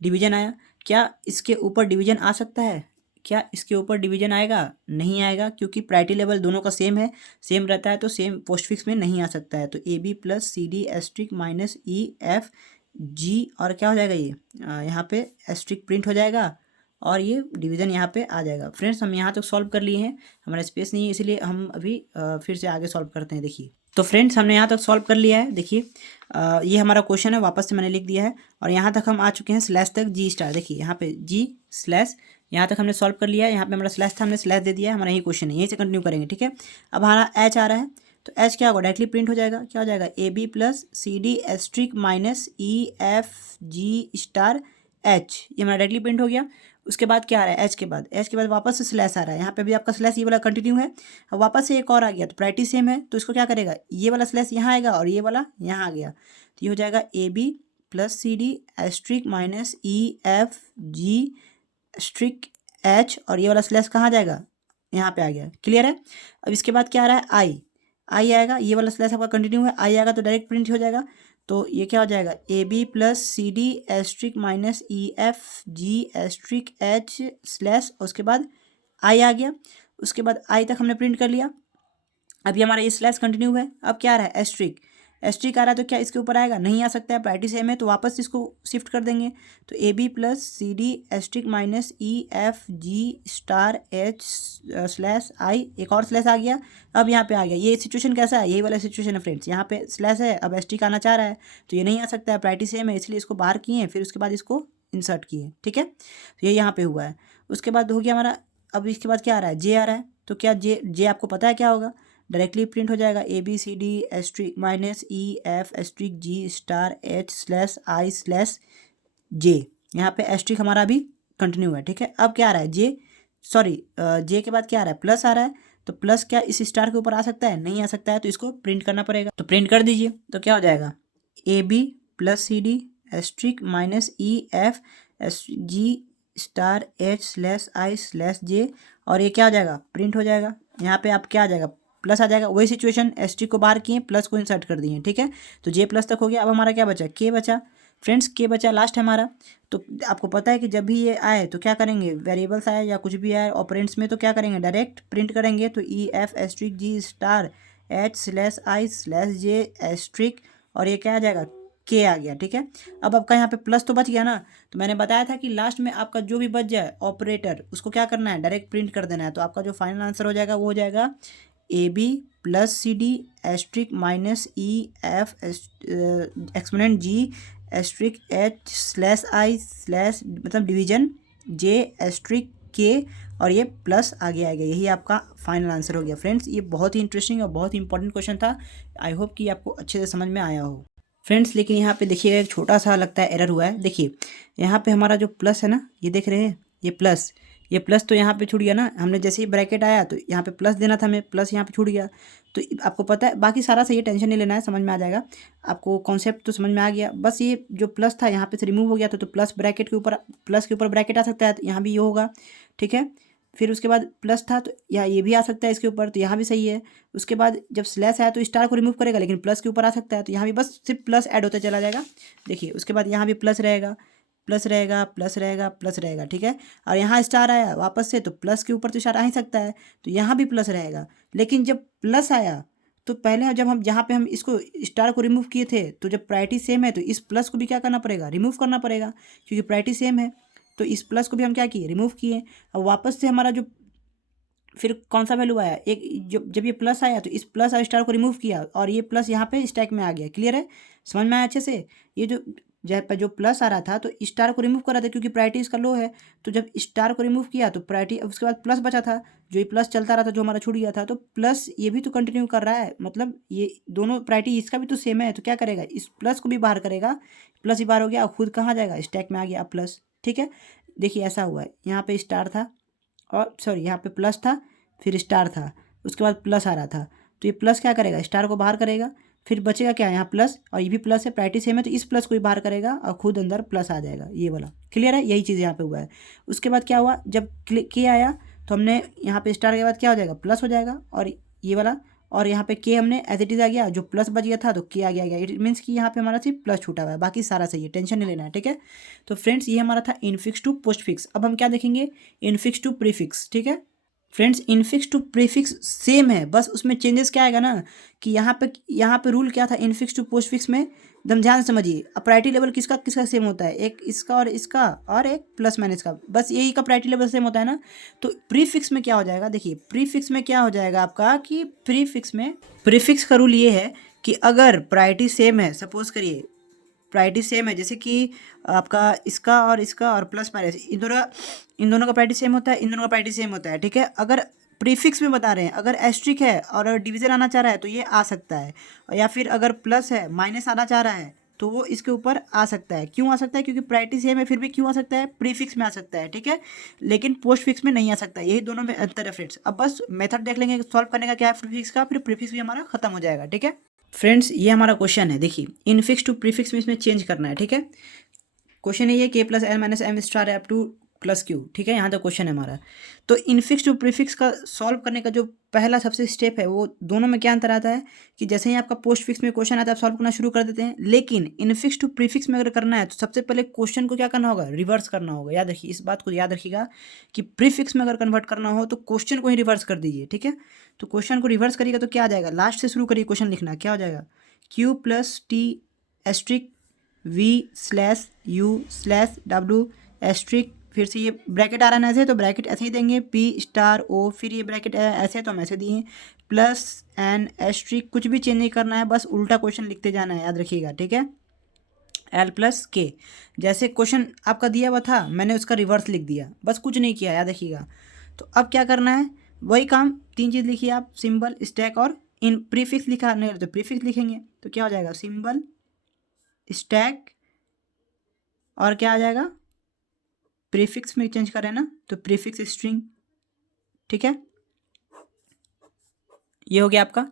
डिवीजन आया। क्या इसके ऊपर डिवीजन आ सकता है, क्या इसके ऊपर डिवीजन आएगा, नहीं आएगा, क्योंकि प्रायोरिटी लेवल दोनों का सेम है, सेम रहता है, तो सेम पोस्टफिक्स में नहीं आ सकता है। तो A B plus C D asterisk minus E F G, और क्या हो जाएगा, ये यहाँ पे एस्ट्रिक प्रिंट हो जाएगा, और ये डिवीजन यहाँ पे आ जाएगा। फ्रेंड्स हम यहाँ तक सॉल्व कर लिए हैं, हमारा स्पेस नहीं है, इसीलिए हम अभी फिर से आगे सॉल्व करते हैं। देखिए तो फ्रेंड्स हमने यहाँ तक सॉल्व कर लिया है। देखिए ये हमारा क्वेश्चन है, वापस से मैंने लिख दिया है, और यहाँ तक हम आ चुके हैं स्लैश तक, जी स्टार। देखिए यहाँ पे जी स्लैश, यहाँ तक हमने सॉल्व कर लिया है। यहाँ पे हमारा स्लैश था, हमने स्लैश दे दिया है, हमारा यही क्वेश्चन है, यहीं से कंटिन्यू करेंगे, ठीक है। अब हमारा एच आ रहा है, तो एच क्या होगा, डायरेक्टली प्रिंट हो जाएगा। क्या हो जाएगा, A B plus C D asterisk minus E F G star H, ये हमारा डायरेक्टली प्रिंट हो गया। उसके बाद क्या आ रहा है, एच के बाद वापस से स्लैश आ रहा है। यहाँ पे भी आपका स्लैश ये वाला कंटिन्यू है, अब वापस से एक और आ गया, तो प्रायोरिटी सेम है, तो इसको क्या करेगा, ये वाला स्लैश यहाँ आएगा और ये वाला यहाँ आ गया, तो ये हो जाएगा A B plus C D asterisk minus E F G asterisk H, और ये वाला स्लैश कहाँ जाएगा, यहाँ पे आ गया, क्लियर है। अब इसके बाद क्या आ रहा है, आई आएगा, ये वाला स्लैश आपका कंटिन्यू है, आई आएगा तो डायरेक्ट प्रिंट हो जाएगा। तो ये क्या हो जाएगा, A B plus C D asterisk minus E F G asterisk H slash, उसके बाद आई आ गया। उसके बाद आई तक हमने प्रिंट कर लिया। अभी हमारा ये स्लैश कंटिन्यू है। अब क्या आ रहा है, एस्ट्रिक, एस्ट्रिक आ रहा है, तो क्या इसके ऊपर आएगा, नहीं आ सकता है, प्रायोरिटी सेम है, तो वापस इसको शिफ्ट कर देंगे। तो A B plus C D asterisk minus E F G star H slash I, एक और स्लैश आ गया। अब यहाँ पे आ गया, ये सिचुएशन कैसा है, यही वाला सिचुएशन है फ्रेंड्स, यहाँ पे स्लैश है, अब एस्ट्रिक आना चाह रहा है, तो ये नहीं आ सकता है, प्रायोरिटी सेम है, इसलिए इसको बाहर किए, फिर उसके बाद इसको इंसर्ट किए, ठीक है। तो ये यहाँ पे हुआ है। उसके बाद हो गया हमारा, अब इसके बाद क्या आ रहा है, जे आ रहा है, तो क्या जे आपको पता है क्या होगा, डायरेक्टली प्रिंट हो जाएगा, A B C D asterisk minus E F asterisk G star H slash I slash J, यहाँ पे एस्ट्रिक हमारा भी कंटिन्यू है, ठीक है। अब क्या आ रहा है, जे के बाद क्या आ रहा है, प्लस आ रहा है, तो प्लस क्या इस स्टार के ऊपर आ सकता है, नहीं आ सकता है, तो इसको प्रिंट करना पड़ेगा, तो प्रिंट कर दीजिए। तो क्या हो जाएगा, A B plus C D asterisk minus E F S G star H slash I slash J, और ये क्या हो जाएगा, प्रिंट हो जाएगा। यहाँ पे आप क्या आ जाएगा, प्लस आ जाएगा, वही सिचुएशन, एस्ट्रिक को बाहर किए, प्लस को इंसर्ट कर दिए, ठीक है। तो जे प्लस तक हो गया। अब हमारा क्या बचा, के बचा फ्रेंड्स, के बचा लास्ट है हमारा। तो आपको पता है कि जब भी ये आए तो क्या करेंगे, वेरिएबल्स आए या कुछ भी आए ऑपरेंड्स में, तो क्या करेंगे, डायरेक्ट प्रिंट करेंगे। तो E F asterisk G star H slash I slash J asterisk, और ये क्या आ जाएगा, के आ गया, ठीक है। अब आपका यहाँ पे प्लस तो बच गया ना, तो मैंने बताया था कि लास्ट में आपका जो भी बच जाए ऑपरेटर उसको क्या करना है, डायरेक्ट प्रिंट कर देना है। तो आपका जो फाइनल आंसर हो जाएगा वो हो जाएगा A B plus C D asterisk minus E F exponent G asterisk H slash I slash मतलब डिवीजन जे एस्ट्रिक के और ये प्लस आगे आएगा। यही आपका फाइनल आंसर हो गया फ्रेंड्स। ये बहुत ही इंटरेस्टिंग और बहुत ही इंपॉर्टेंट क्वेश्चन था। आई होप कि आपको अच्छे से समझ में आया हो फ्रेंड्स। लेकिन यहाँ पे देखिएगा एक छोटा सा लगता है एरर हुआ है। देखिए यहाँ पे हमारा जो प्लस है ना, ये देख रहे हैं, ये प्लस तो यहाँ पे छूट गया ना। हमने जैसे ही ब्रैकेट आया तो यहाँ पे प्लस देना था हमें, प्लस यहाँ पे छूट गया। तो आपको पता है, बाकी सारा सही है, टेंशन नहीं लेना है, समझ में आ जाएगा आपको। कॉन्सेप्ट तो समझ में आ गया। बस ये जो प्लस था यहाँ पे से रिमूव हो गया था, तो प्लस ब्रैकेट के ऊपर, प्लस के ऊपर ब्रैकेट आ सकता है, तो यहाँ भी ये होगा, ठीक है। फिर उसके बाद प्लस था तो यहाँ ये भी आ सकता है इसके ऊपर, तो यहाँ भी सही है। उसके बाद जब स्लैश आया तो स्टार को रिमूव करेगा, लेकिन प्लस के ऊपर आ सकता है, तो यहाँ भी बस सिर्फ प्लस ऐड होता चला जाएगा। देखिए उसके बाद यहाँ भी प्लस रहेगा, प्लस रहेगा, प्लस रहेगा, प्लस रहेगा, ठीक है। और यहाँ स्टार आया वापस से, तो प्लस के ऊपर तो स्टार आ ही सकता है, तो यहाँ भी प्लस रहेगा। लेकिन जब प्लस आया तो पहले जब हम जहाँ पे हम इसको स्टार को रिमूव किए थे, तो जब प्रायोरिटी सेम है तो इस प्लस को भी क्या करना पड़ेगा, रिमूव करना पड़ेगा, क्योंकि प्रायोरिटी सेम है। तो इस प्लस को भी हम क्या किए, रिमूव किए। अब वापस से हमारा जो फिर कौन सा वैल्यू आया, एक जब ये प्लस आया तो इस प्लस और स्टार को रिमूव किया और ये प्लस यहाँ पे स्टैक में आ गया। क्लियर है, समझ में आया अच्छे से। ये जो प्लस आ रहा था तो स्टार को रिमूव कर रहा था, क्योंकि प्रायोरिटी इसका लो है। तो जब स्टार को रिमूव किया तो प्रायोरिटी, उसके बाद प्लस बचा था, जो ये प्लस चलता रहा था जो हमारा छूट गया था, तो प्लस ये भी तो कंटिन्यू कर रहा है, मतलब ये दोनों प्रायोरिटी इसका भी तो सेम है। तो क्या करेगा, इस प्लस को भी बाहर करेगा, प्लस ही बाहर हो गया और खुद कहाँ जाएगा, स्टैक में आ गया प्लस, ठीक है। देखिए ऐसा हुआ है, यहाँ पे स्टार था और सॉरी यहाँ पे प्लस था, फिर स्टार था, उसके बाद प्लस आ रहा था, तो ये प्लस क्या करेगा, स्टार को बाहर करेगा, फिर बचेगा क्या, यहाँ प्लस, और ये भी प्लस है, प्रायोरिटी सेम है, तो इस प्लस को भी बाहर करेगा और खुद अंदर प्लस आ जाएगा, ये वाला। क्लियर है, यही चीज़ यहाँ पे हुआ है। उसके बाद क्या हुआ, जब के आया तो हमने यहाँ पे स्टार के बाद क्या हो जाएगा, प्लस हो जाएगा, और ये वाला, और यहाँ पे के हमने एज इट इज़ आ गया, जो प्लस बच गया था तो के आ गया। इट मीन्स कि यहाँ पे हमारा सिर्फ प्लस छूटा हुआ है, बाकी सारा सही है, टेंशन नहीं लेना है, ठीक है। तो फ्रेंड्स ये हमारा था इनफिक्स टू पोस्ट फिक्स। अब हम क्या देखेंगे, इनफिक्स टू प्रीफिक्स, ठीक है। Friends infix to prefix same है, बस उसमें चेंजेस क्या आएगा ना, कि यहाँ पे रूल क्या था इनफिक्स टू पोस्ट फिक्स में, एकदम ध्यान समझिए। अब प्रायोरिटी लेवल किसका किसका सेम होता है, एक इसका और इसका, और एक प्लस माइनस का, बस यही का प्रायोरिटी लेवल सेम होता है ना। तो प्रीफिक्स में क्या हो जाएगा, देखिए प्रीफिक्स में क्या हो जाएगा आपका, कि प्रीफिक्स का रूल ये है कि अगर प्रायोरिटी सेम है, सपोज करिए प्रायोरिटी सेम है, जैसे कि आपका इसका और प्लस माइनस, इन दोनों का प्रायोरिटी सेम होता है, इन दोनों का प्रायोरिटी सेम होता है, ठीक है। अगर प्रीफिक्स में बता रहे हैं, अगर एस्ट्रिक है और डिवीजन आना चाह रहा है तो ये आ सकता है, या फिर अगर प्लस है माइनस आना चाह रहा है तो वो इसके ऊपर आ सकता है। क्यों आ सकता है, क्योंकि प्रायोरिटी सेम है, फिर भी क्यों आ सकता है, प्रीफिक्स में आ सकता है, ठीक है, लेकिन पोस्ट फिक्स में नहीं आ सकता। यही दोनों में अंतर है फ्रेंड्स। अब बस मेथड देख लेंगे सॉल्व करने का क्या है प्रीफिक्स का, फिर प्रीफिक्स भी हमारा खत्म हो जाएगा, ठीक है। फ्रेंड्स ये हमारा क्वेश्चन है, देखिए इनफिक्स टू प्रीफिक्स में इसमें चेंज करना है, ठीक है। क्वेश्चन ये K plus L minus M star up to plus Q, ठीक है, यहाँ तक क्वेश्चन है हमारा। तो इनफिक्स टू प्रीफिक्स का सॉल्व करने का जो पहला सबसे स्टेप है, वो दोनों में क्या अंतर आता है कि जैसे ही आपका पोस्ट फिक्स में क्वेश्चन आता है आप सॉल्व करना शुरू कर देते हैं, लेकिन इनफिक्स टू प्रीफिक्स में अगर करना है तो सबसे पहले क्वेश्चन को क्या करना होगा, रिवर्स करना होगा। याद रखिए, इस बात को याद रखिएगा कि प्रीफिक्स में अगर कन्वर्ट करना हो तो क्वेश्चन को ही रिवर्स कर दीजिए, ठीक है। तो क्वेश्चन को रिवर्स करिएगा तो क्या आ जाएगा, लास्ट से शुरू करिए क्वेश्चन लिखना, क्या हो जाएगा, Q plus T asterisk V slash U slash W asterisk, फिर से ये ब्रैकेट आ रहा है ऐसे तो ब्रैकेट ऐसे ही देंगे, पी स्टार ओ, फिर ये ब्रैकेट ऐसे तो हम ऐसे दिए, प्लस एन एस्ट्रिक, कुछ भी चेंज नहीं करना है, बस उल्टा क्वेश्चन लिखते जाना है, याद रखिएगा, ठीक है। एल प्लस के, जैसे क्वेश्चन आपका दिया हुआ था मैंने उसका रिवर्स लिख दिया, बस कुछ नहीं किया, याद रखिएगा। तो अब क्या करना है, वही काम, तीन चीज़ लिखिए आप, सिंबल, स्टैक और इन प्रीफिक्स लिखा नहीं तो प्रीफिक्स लिखेंगे, तो क्या हो जाएगा, सिंबल, स्टैक और क्या आ जाएगा, प्रीफिक्स में चेंज करें ना तो प्रीफिक्स स्ट्रिंग, ठीक है। ये हो गया आपका।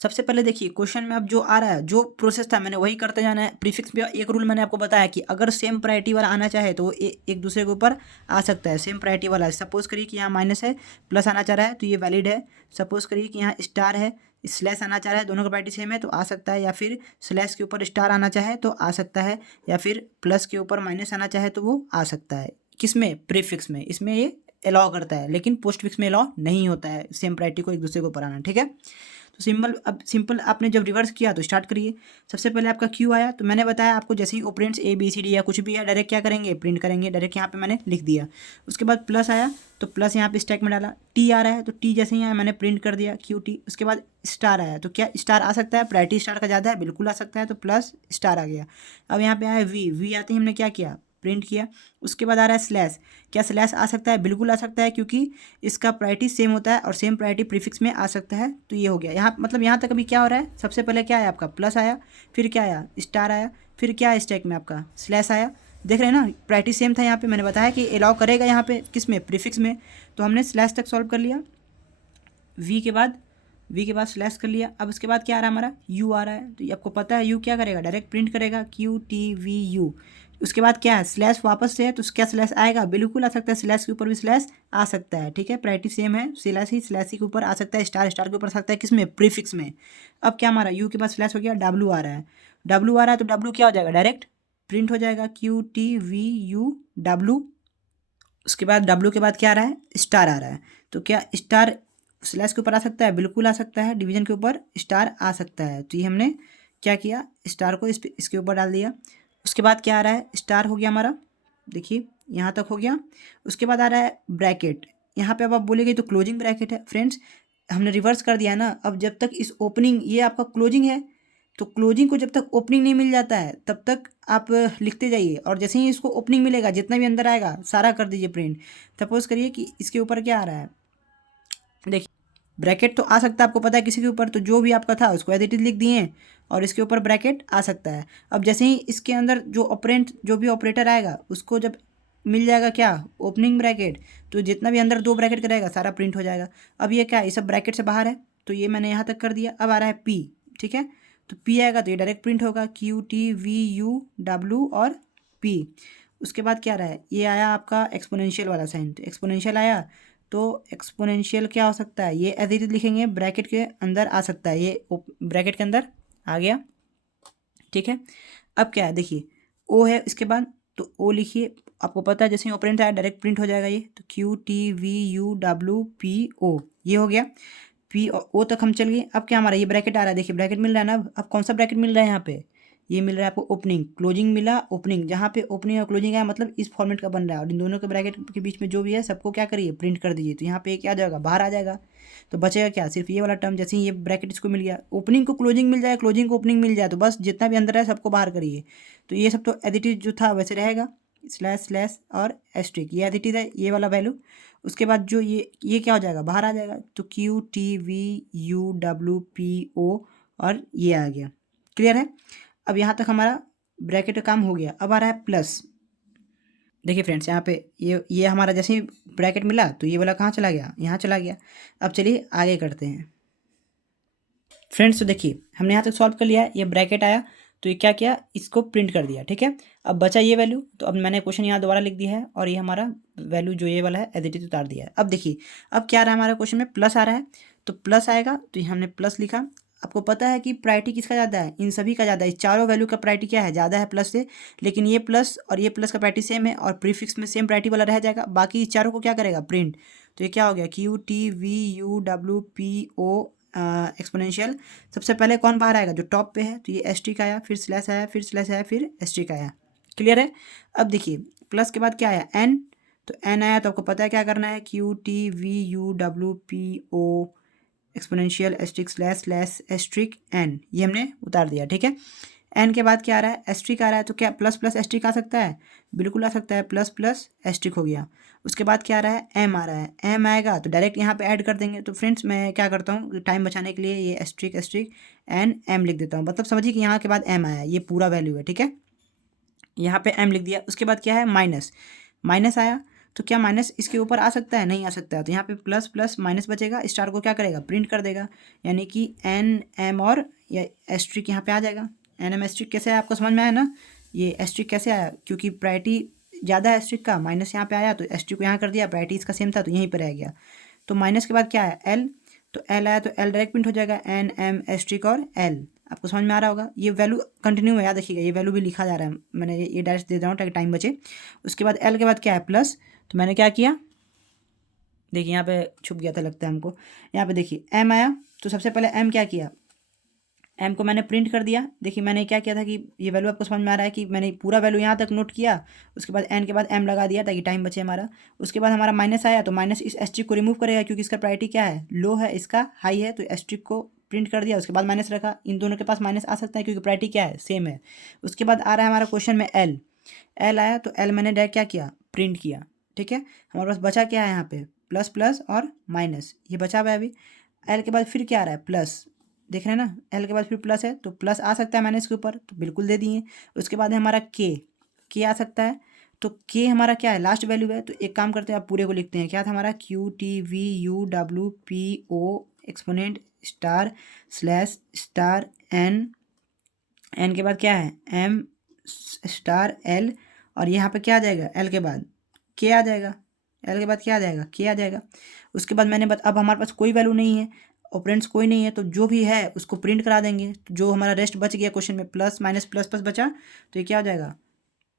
सबसे पहले देखिए क्वेश्चन में अब जो आ रहा है, जो प्रोसेस था मैंने वही करते जाना है। प्रीफिक्स में एक रूल मैंने आपको बताया कि अगर सेम प्रायोरिटी वाला आना चाहे तो वो एक दूसरे के ऊपर आ सकता है, सेम प्रायोरिटी वाला। सपोज करिए कि यहाँ माइनस है, प्लस आना चाह रहा है तो ये वैलिड है। सपोज करिए कि यहाँ स्टार है, स्लैश आना चाह रहा है, दोनों का प्रायोरिटी सेम है तो आ सकता है, या फिर स्लैश के ऊपर स्टार आना चाहे तो आ सकता है, या फिर प्लस के ऊपर माइनस आना चाहे तो वो आ सकता है। किसमें, प्रीफिक्स में, इसमें ये अलाउ करता है, लेकिन पोस्ट फिक्स में अलाउ नहीं होता है सेम प्रायोरिटी को एक दूसरे को ऊपर आना, ठीक है। तो तो सिंपल आपने जब रिवर्स किया तो स्टार्ट करिए। सबसे पहले आपका क्यू आया, तो मैंने बताया आपको जैसे ही operands A B C D या कुछ भी है डायरेक्ट क्या करेंगे, प्रिंट करेंगे। डायरेक्ट यहाँ पे मैंने लिख दिया। उसके बाद प्लस आया तो प्लस यहाँ पे स्टैक में डाला। टी आ रहा है तो टी जैसे ही आया मैंने प्रिंट कर दिया क्यू टी। उसके बाद स्टार आया तो क्या स्टार आ सकता है, प्रायोरिटी स्टार का ज़्यादा है, बिल्कुल आ सकता है, तो प्लस स्टार आ गया। अब यहाँ पे आया वी, वी आते ही हमने क्या किया, प्रिंट किया। उसके बाद आ रहा है स्लैश, क्या स्लैश आ सकता है, बिल्कुल आ सकता है, क्योंकि इसका प्रायोरिटी सेम होता है और सेम प्रायोरिटी प्रीफिक्स में आ सकता है। तो ये हो गया यहाँ, मतलब यहाँ तक अभी क्या हो रहा है, सबसे पहले क्या आया आपका प्लस आया, फिर क्या आया स्टार आया, फिर क्या स्टैक में आपका स्लैश आया। देख रहे हैं ना, प्रायोरिटी सेम था। यहाँ पे मैंने बताया कि अलाउ करेगा यहाँ पे किस में, प्रीफिक्स में। तो हमने स्लैश तक सॉल्व कर लिया। वी के बाद स्लैश कर लिया। अब उसके बाद क्या आ रहा है हमारा, यू आ रहा है। तो ये आपको पता है यू क्या करेगा, डायरेक्ट प्रिंट करेगा, क्यू टी वी यू। उसके बाद क्या है, स्लैश वापस से है तो क्या स्लैश आएगा, बिल्कुल आ सकता है, स्लैश के ऊपर भी स्लैश आ सकता है। ठीक है, प्रायोरिटी सेम है, स्लैश के ऊपर आ सकता है, स्टार के ऊपर आ सकता है, किस में, प्रीफिक्स में। अब क्या हमारा यू के बाद स्लैश हो गया, डब्लू आ रहा है। तो डब्लू क्या हो जाएगा, डायरेक्ट प्रिंट हो जाएगा, Q T V U W. उसके बाद डब्लू के बाद क्या आ रहा है, स्टार आ रहा है। तो क्या स्टार स्लैश के ऊपर आ सकता है, बिल्कुल आ सकता है, डिवीजन के ऊपर स्टार आ सकता है। तो ये हमने क्या किया, स्टार को इसके ऊपर डाल दिया। उसके बाद क्या आ रहा है, स्टार हो गया हमारा, देखिए यहाँ तक हो गया। उसके बाद आ रहा है ब्रैकेट। यहाँ पे अब आप बोलेंगे तो क्लोजिंग ब्रैकेट है। फ्रेंड्स हमने रिवर्स कर दिया ना, अब जब तक इस ओपनिंग, ये आपका क्लोजिंग है, तो क्लोजिंग को जब तक ओपनिंग नहीं मिल जाता है तब तक आप लिखते जाइए, और जैसे ही इसको ओपनिंग मिलेगा जितना भी अंदर आएगा सारा कर दीजिए प्रिंट। सपोज करिए कि इसके ऊपर क्या आ रहा है, देखिए ब्रैकेट तो आ सकता है, आपको पता है किसी के ऊपर, तो जो भी आपका था उसको एज इट इज लिख दिए और इसके ऊपर ब्रैकेट आ सकता है। अब जैसे ही इसके अंदर जो ऑपरेंट, जो भी ऑपरेटर आएगा उसको जब मिल जाएगा क्या, ओपनिंग ब्रैकेट, तो जितना भी अंदर दो ब्रैकेट करेगा सारा प्रिंट हो जाएगा। अब ये क्या है, ये सब ब्रैकेट से बाहर है, तो ये मैंने यहाँ तक कर दिया। अब आ रहा है पी, ठीक है, तो पी आएगा तो ये डायरेक्ट प्रिंट होगा, Q T V U W और पी। उसके बाद क्या आ रहा है, ये आया आपका एक्सपोनेंशियल वाला साइन। तो एक्सपोनेंशियल आया तो एक्सपोनेंशियल क्या हो सकता है, ये एज इट इज लिखेंगे, ब्रैकेट के अंदर आ सकता है, ये ब्रैकेट के अंदर आ गया। ठीक है, अब क्या है देखिए, ओ है इसके बाद, तो ओ लिखिए। आपको पता है जैसे ही ऑपरेंट आया डायरेक्ट प्रिंट हो जाएगा ये, तो Q T V U W P O, ये हो गया। पी और ओ तक हम चल गए। अब क्या हमारा ये ब्रैकेट आ रहा है, देखिए ब्रैकेट मिल रहा है ना। अब कौन सा ब्रैकेट मिल रहा है यहाँ पे, ये मिल रहा है आपको ओपनिंग, क्लोजिंग मिला, ओपनिंग, जहाँ पे ओपनिंग और क्लोजिंग आया मतलब इस फॉर्मेट का बन रहा है, और इन दोनों के ब्रैकेट के बीच में जो भी है सबको क्या करिए, प्रिंट कर दीजिए। तो यहाँ पे क्या आ जाएगा, बाहर आ जाएगा। तो बचेगा क्या, सिर्फ ये वाला टर्म। जैसे ही ये ब्रैकेट इसको मिल गया, ओपनिंग को क्लोजिंग मिल जाए, क्लोजिंग को ओपनिंग मिल जाए, तो बस जितना भी अंदर है सबको बाहर करिए। तो ये सब तो एडिटिव जो था वैसे रहेगा, स्लैश स्लैश और एस्ट्रिक, ये एडिटिव है ये वाला वैल्यू। उसके बाद जो ये क्या हो जाएगा, बाहर आ जाएगा। तो Q T V U W P O और ये आ गया। क्लियर है, अब यहाँ तक हमारा ब्रैकेट का काम हो गया। अब आ रहा है प्लस। देखिए फ्रेंड्स यहाँ पे ये हमारा जैसे ही ब्रैकेट मिला तो ये वाला कहाँ चला गया, यहाँ चला गया। अब चलिए आगे करते हैं फ्रेंड्स। तो देखिए हमने यहाँ तक सॉल्व कर लिया, ये ब्रैकेट आया तो ये क्या किया, इसको प्रिंट कर दिया। ठीक है, अब बचा ये वैल्यू, तो अब मैंने क्वेश्चन यहाँ दोबारा लिख दिया है और ये हमारा वैल्यू जो ये वाला है एज इट इज उतार दिया है। अब देखिए अब क्या आ रहा है हमारे क्वेश्चन में, प्लस आ रहा है, तो प्लस आएगा तो ये हमने प्लस लिखा। आपको पता है कि प्रायोरिटी किसका ज़्यादा है, इन सभी का ज़्यादा है, इस चारों वैल्यू का प्रायोरिटी क्या है, ज़्यादा है प्लस से। लेकिन ये प्लस और ये प्लस का प्रायोरिटी सेम है और प्रीफिक्स में सेम प्रायोरिटी वाला रह जाएगा, बाकी इस चारों को क्या करेगा, प्रिंट। तो ये क्या हो गया, Q T V U W P O exponential. सबसे पहले कौन बाहर आएगा, जो टॉप पे है, तो ये एस्ट्रिक आया, फिर स्लैश आया, फिर स्लैश आया, फिर एस्ट्रिक आया। क्लियर है, अब देखिए प्लस के बाद क्या आया, एन। तो एन आया तो आपको पता है क्या करना है, Q T V U W P O exponential asterisk slash slash asterisk N, ये हमने उतार दिया। ठीक है, एन के बाद क्या आ रहा है, एस्ट्रिक आ रहा है, तो क्या प्लस प्लस एस्ट्रिक आ सकता है, बिल्कुल आ सकता है, प्लस प्लस एस्ट्रिक हो गया। उसके बाद क्या आ रहा है, एम आ रहा है, एम आएगा तो डायरेक्ट यहाँ पे ऐड कर देंगे। तो फ्रेंड्स मैं क्या करता हूँ, टाइम बचाने के लिए ये एस्ट्रिक एस्ट्रिक एन एम लिख देता हूँ, मतलब समझिए कि यहाँ के बाद एम आया, ये पूरा वैल्यू है। ठीक है, यहाँ पे एम लिख दिया। उसके बाद क्या है, माइनस, माइनस आया तो क्या माइनस इसके ऊपर आ सकता है, नहीं आ सकता है, तो यहाँ पे प्लस प्लस माइनस बचेगा, स्टार को क्या करेगा, प्रिंट कर देगा, यानी कि एन एम और या एस्ट्रिक यहाँ पे आ जाएगा। एन एम एस्ट्रिक कैसे आया, आपको समझ में आया ना, ये एस्ट्रिक कैसे आया, क्योंकि प्रायोरिटी ज़्यादा है एस्ट्रिक का, माइनस यहाँ पे आया तो एस्ट्रिक को यहाँ कर दिया, प्रायोरिटी इसका सेम था तो यहीं पर रह गया। तो माइनस के बाद क्या आया, एल, तो एल आया तो एल डायरेक्ट प्रिंट हो जाएगा, एन एम एस्ट्रिक और एल। आपको समझ में आ रहा होगा, ये वैल्यू कंटिन्यू है, याद रखिएगा, ये वैल्यू भी लिखा जा रहा है, मैंने ये डायरेक्ट दे रहा हूँ ताकि टाइम बचे। उसके बाद एल के बाद क्या है, प्लस, तो मैंने क्या किया, देखिए यहाँ पे छुप गया था लगता है हमको। यहाँ पे देखिए एम आया, तो सबसे पहले एम क्या किया, एम को मैंने प्रिंट कर दिया। देखिए मैंने क्या किया था कि ये वैल्यू आपको समझ में आ रहा है कि मैंने पूरा वैल्यू यहाँ तक नोट किया, उसके बाद एन के बाद एम लगा दिया ताकि टाइम बचे हमारा। उसके बाद हमारा माइनस आया, तो माइनस इस एस्ट्रिक को रिमूव करेगा क्योंकि इसका प्रायोरिटी क्या है, लो है, इसका हाई है, तो एस्ट्रिक को प्रिंट कर दिया। उसके बाद माइनस रखा, इन दोनों के पास माइनस आ सकता है क्योंकि प्रायोरिटी क्या है, सेम है। उसके बाद आ रहा है हमारा क्वेश्चन में एल, एल आया तो एल मैंने डायरेक्ट क्या किया, प्रिंट किया। ठीक है, हमारे पास बचा क्या है यहाँ पे, प्लस प्लस और माइनस, ये बचा हुआ है अभी। एल के बाद फिर क्या आ रहा है, प्लस, देख रहे हैं ना, एल के बाद फिर प्लस है तो प्लस आ सकता है माइनस के ऊपर, तो बिल्कुल दे दिए। उसके बाद है हमारा के आ सकता है, तो के हमारा क्या है, लास्ट वैल्यू है। तो एक काम करते हैं, आप पूरे को लिखते हैं, क्या था हमारा, Q T V U W P O exponent star slash star N, N के बाद क्या है एम स्टार एल, और यहाँ पे क्या आ जाएगा, एल के बाद के आ जाएगा, एल के बाद क्या आ जाएगा, के आ जाएगा। उसके बाद मैंने अब हमारे पास कोई वैल्यू नहीं है, ऑपरेंड्स कोई नहीं है, तो जो भी है उसको प्रिंट करा देंगे। तो जो हमारा रेस्ट बच गया क्वेश्चन में, प्लस माइनस प्लस प्लस बचा, तो ये क्या हो जाएगा,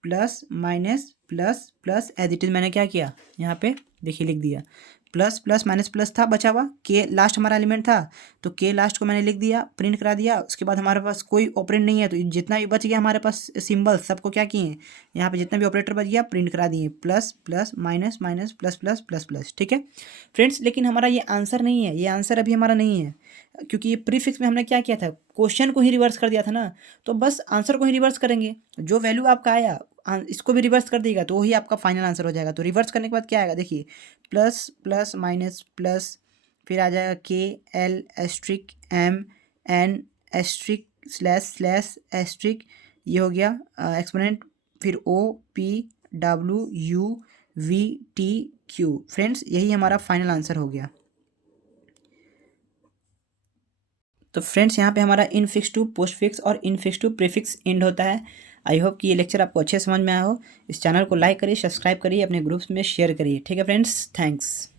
plus minus plus plus, as it is मैंने क्या किया यहाँ पे देखिए लिख दिया, प्लस प्लस माइनस प्लस था बचा हुआ, के लास्ट हमारा एलिमेंट था, तो के लास्ट को मैंने लिख दिया, प्रिंट करा दिया। उसके बाद हमारे पास कोई ऑपरेंड नहीं है, तो जितना भी बच गया हमारे पास सिंबल सबको क्या किए हैं, यहाँ पे जितना भी ऑपरेटर बच गया प्रिंट करा दिए, plus plus minus minus plus plus plus plus. ठीक है फ्रेंड्स, लेकिन हमारा ये आंसर नहीं है, ये आंसर अभी हमारा नहीं है, क्योंकि ये प्रीफिक्स में हमने क्या किया था, क्वेश्चन को ही रिवर्स कर दिया था ना, तो बस आंसर को ही रिवर्स करेंगे। जो वैल्यू आपका आया इसको भी रिवर्स कर देगा तो वही आपका फाइनल आंसर हो जाएगा। तो रिवर्स करने के बाद क्या आएगा, देखिए प्लस प्लस माइनस प्लस, फिर आ जाएगा K L asterisk M N asterisk slash slash asterisk, ये हो गया एक्सपोनेंट, फिर O P W U V T Q. Friends यही हमारा फाइनल आंसर हो गया। तो फ्रेंड्स यहाँ पे हमारा इनफिक्स टू पोस्ट फिक्स और इनफिक्स टू प्रीफिक्स एंड होता है। आई होप कि ये लेक्चर आपको अच्छे समझ में आया हो। इस चैनल को लाइक करिए, सब्सक्राइब करिए, अपने ग्रुप्स में शेयर करिए। ठीक है फ्रेंड्स, थैंक्स।